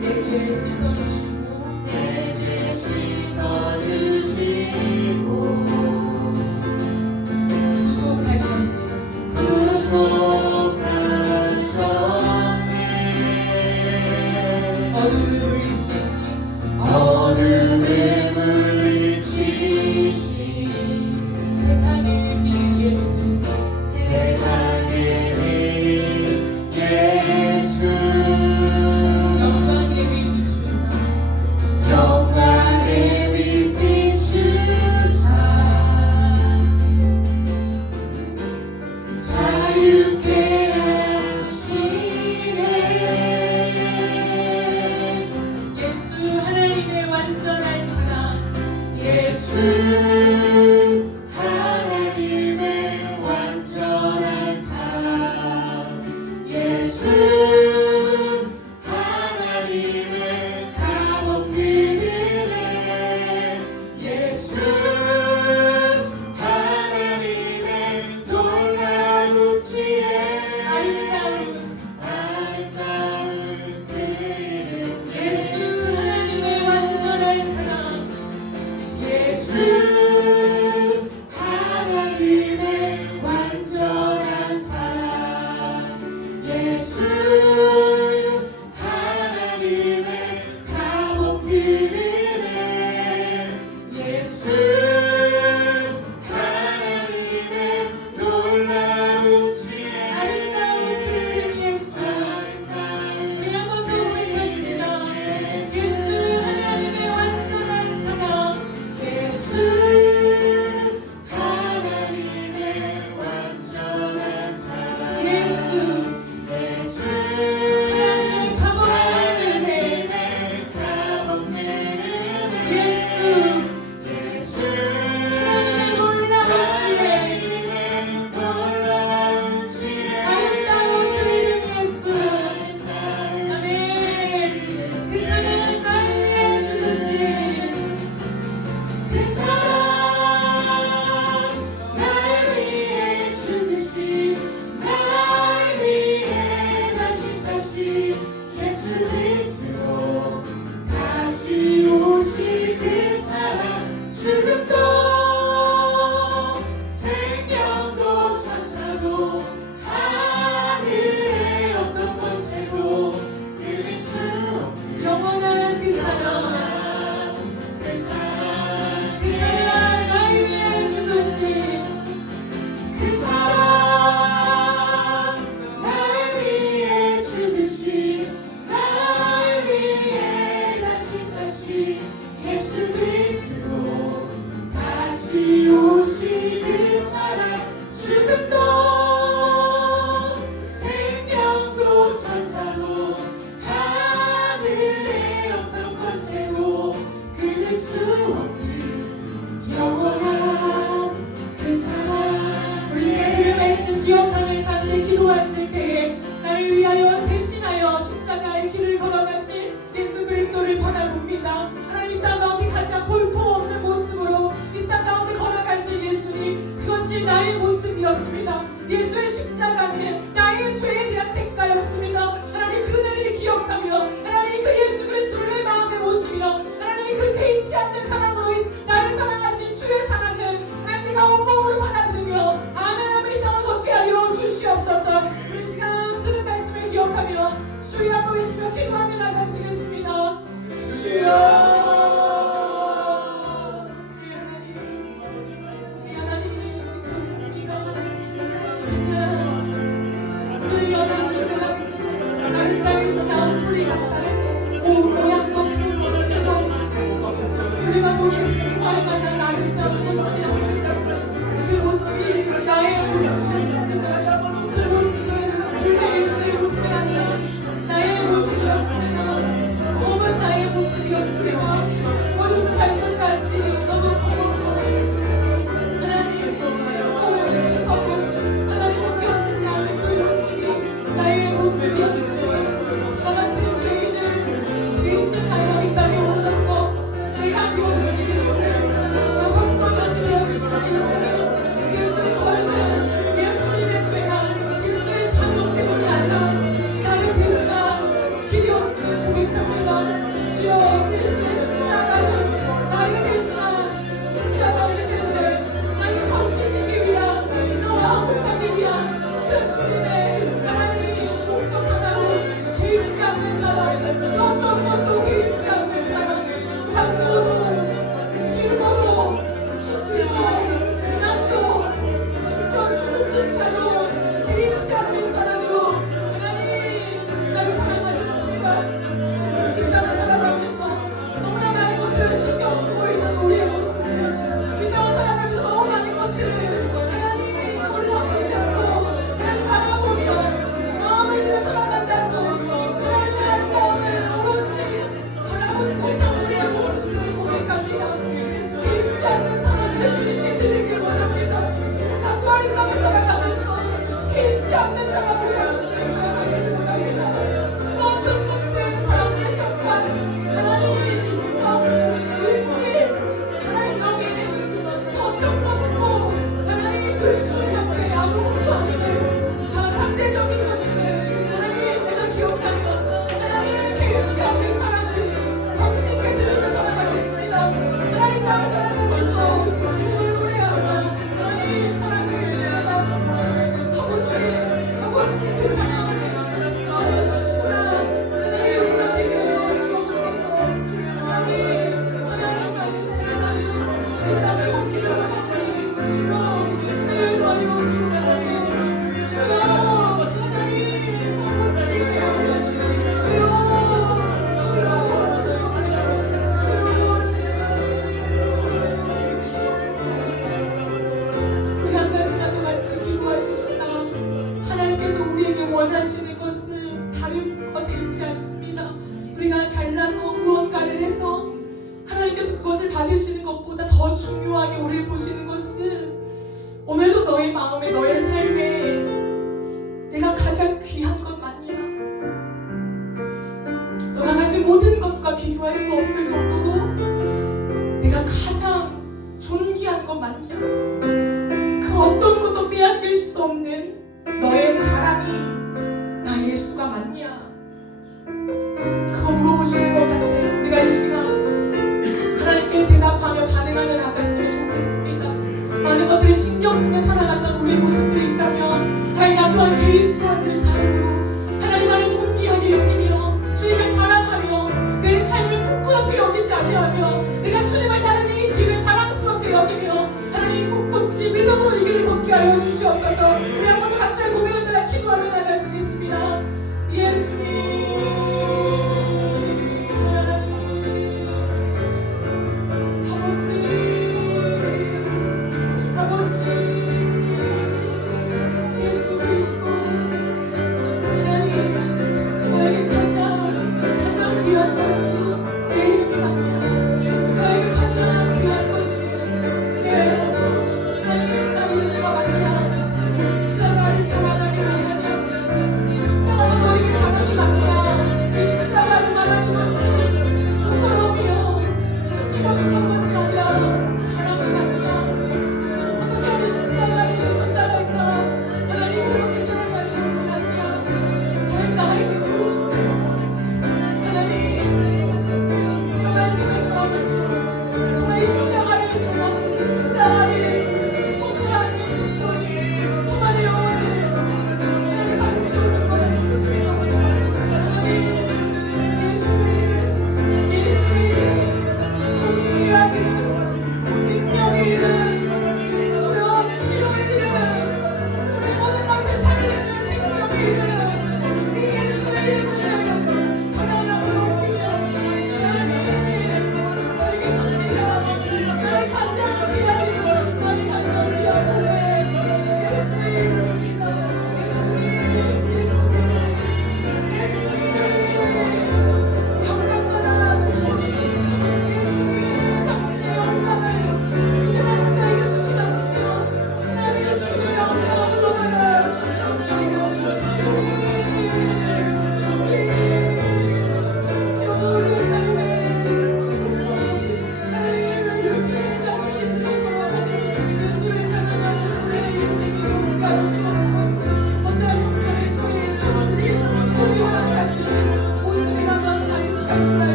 내 죄를 씻어주시고, 내 죄 씻어주시고 기억하면서 함께 기도하실 때에 나를 위하여 대신하여 십자가의 길을 걸어가신 예수 그리스도를 바라봅니다. 하나님, 이 땅 가운데 가장 볼품없는 모습으로 이 땅 가운데 걸어가신 예수님, 그것이 나의 모습이었습니다. 예수의 십자가는 나의 죄에 대한 대가였습니다. 하나님, 그날을 기억하며 하나님, 그 예수 그리스도를 내 마음에 모시며 하나님, 그 개의치 않는 사랑으로 나를 사랑하신 주의 사랑을 하나님, 내가 온몸으로 받아들이며 아멘 이 땅을 걷게 하여 주시옵소서. 우리 시간 들은 말씀을 기억하며 주여 한번 외치며 기도하며 나가시겠습니다. 주여, 이 땅에서 나온 뿌리 같았어. 모양도 없고 형체도 없어. 우리가 보기에 얼마나 아름다운 꽃이야. 그 모습이 나의 모습이었습니다. 그 모습은 그대 예수의 모습이 아니라 나의 모습이었습니다. 몸은 나의 모습이었습니다. 머리부터 발끝까지 너무 검어서 하나님 씻고 씻어도 하나님 벗겨지지 않는 그 모습이 나의 모습이었습니다. 나 같은 죄인을 대신하여 이 땅에 오셔서 내가 비워주신 예수님, 영광성이 아니라 예수님, 예수의 걸음은 예수님의 죄나 예수의 사명 때문이 아니라 나를 대신한 길이었음을 고백합니다. 주여, 예수의 십자가는 나를 대신한 십자가이기 때문에 나를 건지시기 위한, 너와 화목하기 위한 그 주님의 하나님 목적 하나로 개의치 않는 사람, 그 어떤 것도 개의치 않는 사람, 감도도 질고도 춥지도 고난도 심지어 죽음조차도 개의치 않는 사람으로 하나님 나를 사랑하셨습니다. 이 땅을 살아가면서 너무나 많은 것들을 신경 쓰고 있는 우리의 모습들, 이 땅을 살아가면서 너무 많은 것들을 하나님 우리가 붙잡고 하나님 바라보며 마음을 들여 살아간다고 하나님의 아름다움을 오롯이 바라보지 못한 우리의 모습들을 고백합니다. 개의치 않는 사랑을 주님께 드리길 원합니다. 나 또한 이 땅을 살아가면서 개의치 않는 사랑을 열심히 살아가길 원합니다. 그 어떤 것들, 사람들의 평판, 하나님 정, 의지, 하나님 명예, 그 어떤 것도 하나님 그 주님 앞에 아무것도 아님을 다 상대적인 것임을 하나님 내가 기억하며 하나님 개의치 않는 사랑을 당신께 드리며 살아가겠습니다. 하나님 땅을 살아가면서 주님을 노래하며 하나님 살아가겠습니다. 아버지 그 사랑 안에 너는 충분한 하나님 우리가 되게 주옵소서. 하나님 같이 사랑하며 이 땅을 걷기를 원하오니 주여 세워하여 주옵소서. 주여 하나님 아버지 우리 한 가지라도 같이 기도하십시다. 하나님께서 우리에게 원하시는 것은 다른 것에 있지 않습니다. 우리가 잘나서 무언가를 해서 하나님께서 그것을 받으시는 것보다 더 중요하게 우리를 보시는 것은 오늘도 너의 마음에, 너의 삶에 내가 가장 귀한 것 맞냐? 너가 가진 모든 것과 비교할 수 없을 정도로 내가 가장 존귀한 것 맞냐? 그 어떤 것도 빼앗길 수 없는 너의 자랑이 나 예수가 맞냐? 그거 물어보시는 것 같아. 우리가 이 시간 하나님께 대답하며 반응하며 나갔으면 좋겠습니다. 많은 것들을 신경 쓰며 살아갔던 우리의 모습들이 있다면 하나님 나 또한 개의치 않는 사람으로 하나님 나를 존귀하게 여기며 주님을 자랑하며 내 삶을 부끄럽게 여기지 아니하며 내가 주님을 따르는 이 길을 자랑스럽게 여기며 하나님 꿋꿋이 믿음으로 이 길을 걷게 하여 주시옵소서. 우리 한 번 더 각자의 고백을 따라 기도하며 나가시겠습니다. 예수님 예수 그리스도 하나님 너에게 가장 귀한 것이 내 이름이 맞냐? 너에게 가장 귀한 것이 내 하나님 나 예수가 맞냐? 이 십자가를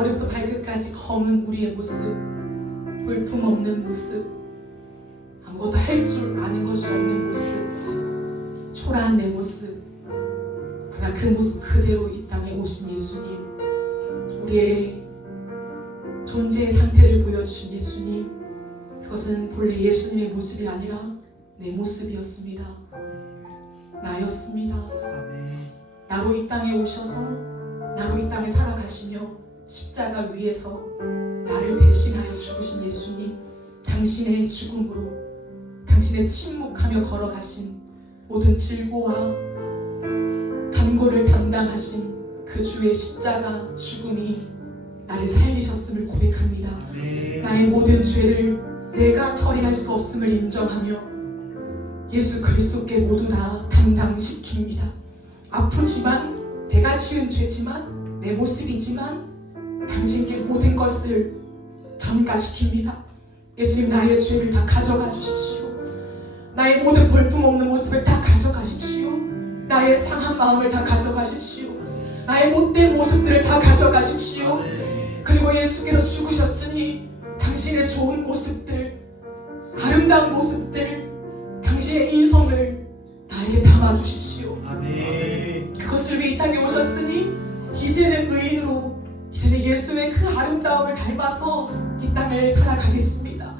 머리부터 발끝까지 검은 우리의 모습, 볼품없는 모습, 아무것도 할 줄 아는 것이 없는 모습, 초라한 내 모습, 그러나 그 모습 그대로 이 땅에 오신 예수님, 우리의 존재의 상태를 보여주신 예수님, 그것은 본래 예수님의 모습이 아니라 내 모습이었습니다. 나였습니다. 나로 이 땅에 오셔서 나로 이 땅에 살아가시며 십자가 위에서 나를 대신하여 죽으신 예수님, 당신의 죽음으로 당신의 침묵하며 걸어가신 모든 질고와 간고를 담당하신 그 주의 십자가 죽음이 나를 살리셨음을 고백합니다. 나의 모든 죄를 내가 처리할 수 없음을 인정하며 예수 그리스도께 모두 다 감당시킵니다. 아프지만 내가 지은 죄지만 내 모습이지만 당신께 모든 것을 전가시킵니다. 예수님, 나의 죄를 다 가져가 주십시오. 나의 모든 볼품없는 모습을 다 가져가십시오. 나의 상한 마음을 다 가져가십시오. 나의 못된 모습들을 다 가져가십시오. 그리고 예수께서 죽으셨으니 당신의 좋은 모습들, 아름다운 모습들, 당신의 인성을 나에게 담아주십시오. 그것을 위해 이 땅에 오셨으니 이제는 의인으로, 이제는 예수의 그 아름다움을 닮아서 이 땅을 살아가겠습니다.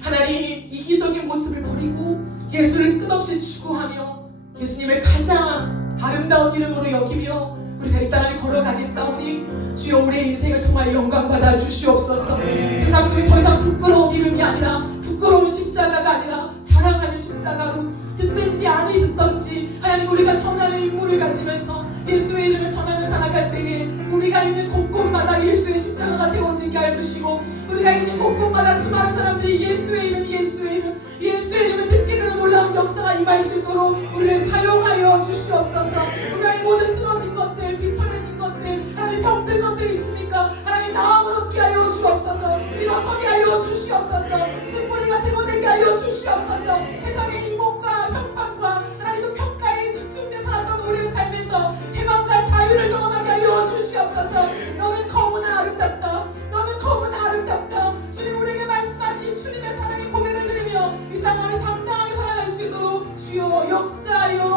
하나님, 이기적인 모습을 버리고 예수를 끝없이 추구하며 예수님을 가장 아름다운 이름으로 여기며 우리가 이 땅을 걸어가겠사오니 주여, 우리의 인생을 통하여 영광받아 주시옵소서. 세상 속에 더 이상 부끄러운 이름이 아니라, 부끄러운 십자가가 아니라 자랑하는 십자가로 듣든지 아니 듣든지 하나님, 우리가 전하는 임무를 가지면서 예수의 이름을 전하며 살아갈 때에 우리가 있는 곳곳마다 예수의 십자가가 세워지게 하여 주시고, 우리가 있는 곳곳마다 수많은 사람들이 예수의 이름, 예수의 이름, 예수의 이름을 듣게 되는 놀라운 역사가 임할 수 있도록 우리를 사용하여 주시옵소서. 우리의 모든 쓰러진 것들, 비천해진 것들, 하나님 병든 것들이 있습니까? 하나님 나음을 얻게 하여 주옵소서. 일어서게 하여 주시옵소서. 슬퍼리가 제거되게 하여 주시옵소서. 세상의 이목과 평판과 하나님 그 평가에 집중돼 살았던 우리의 삶에서 해방과 자유를 경험하게 하여 주시옵소서. 너는 너무나 아름답다. 너는 너무나 아름답다. 주님, 우리에게 말씀하신 주님의 사랑의 고백을 들으며 이 땅을 담대하게 살아갈 수 있도록 주여 역사하여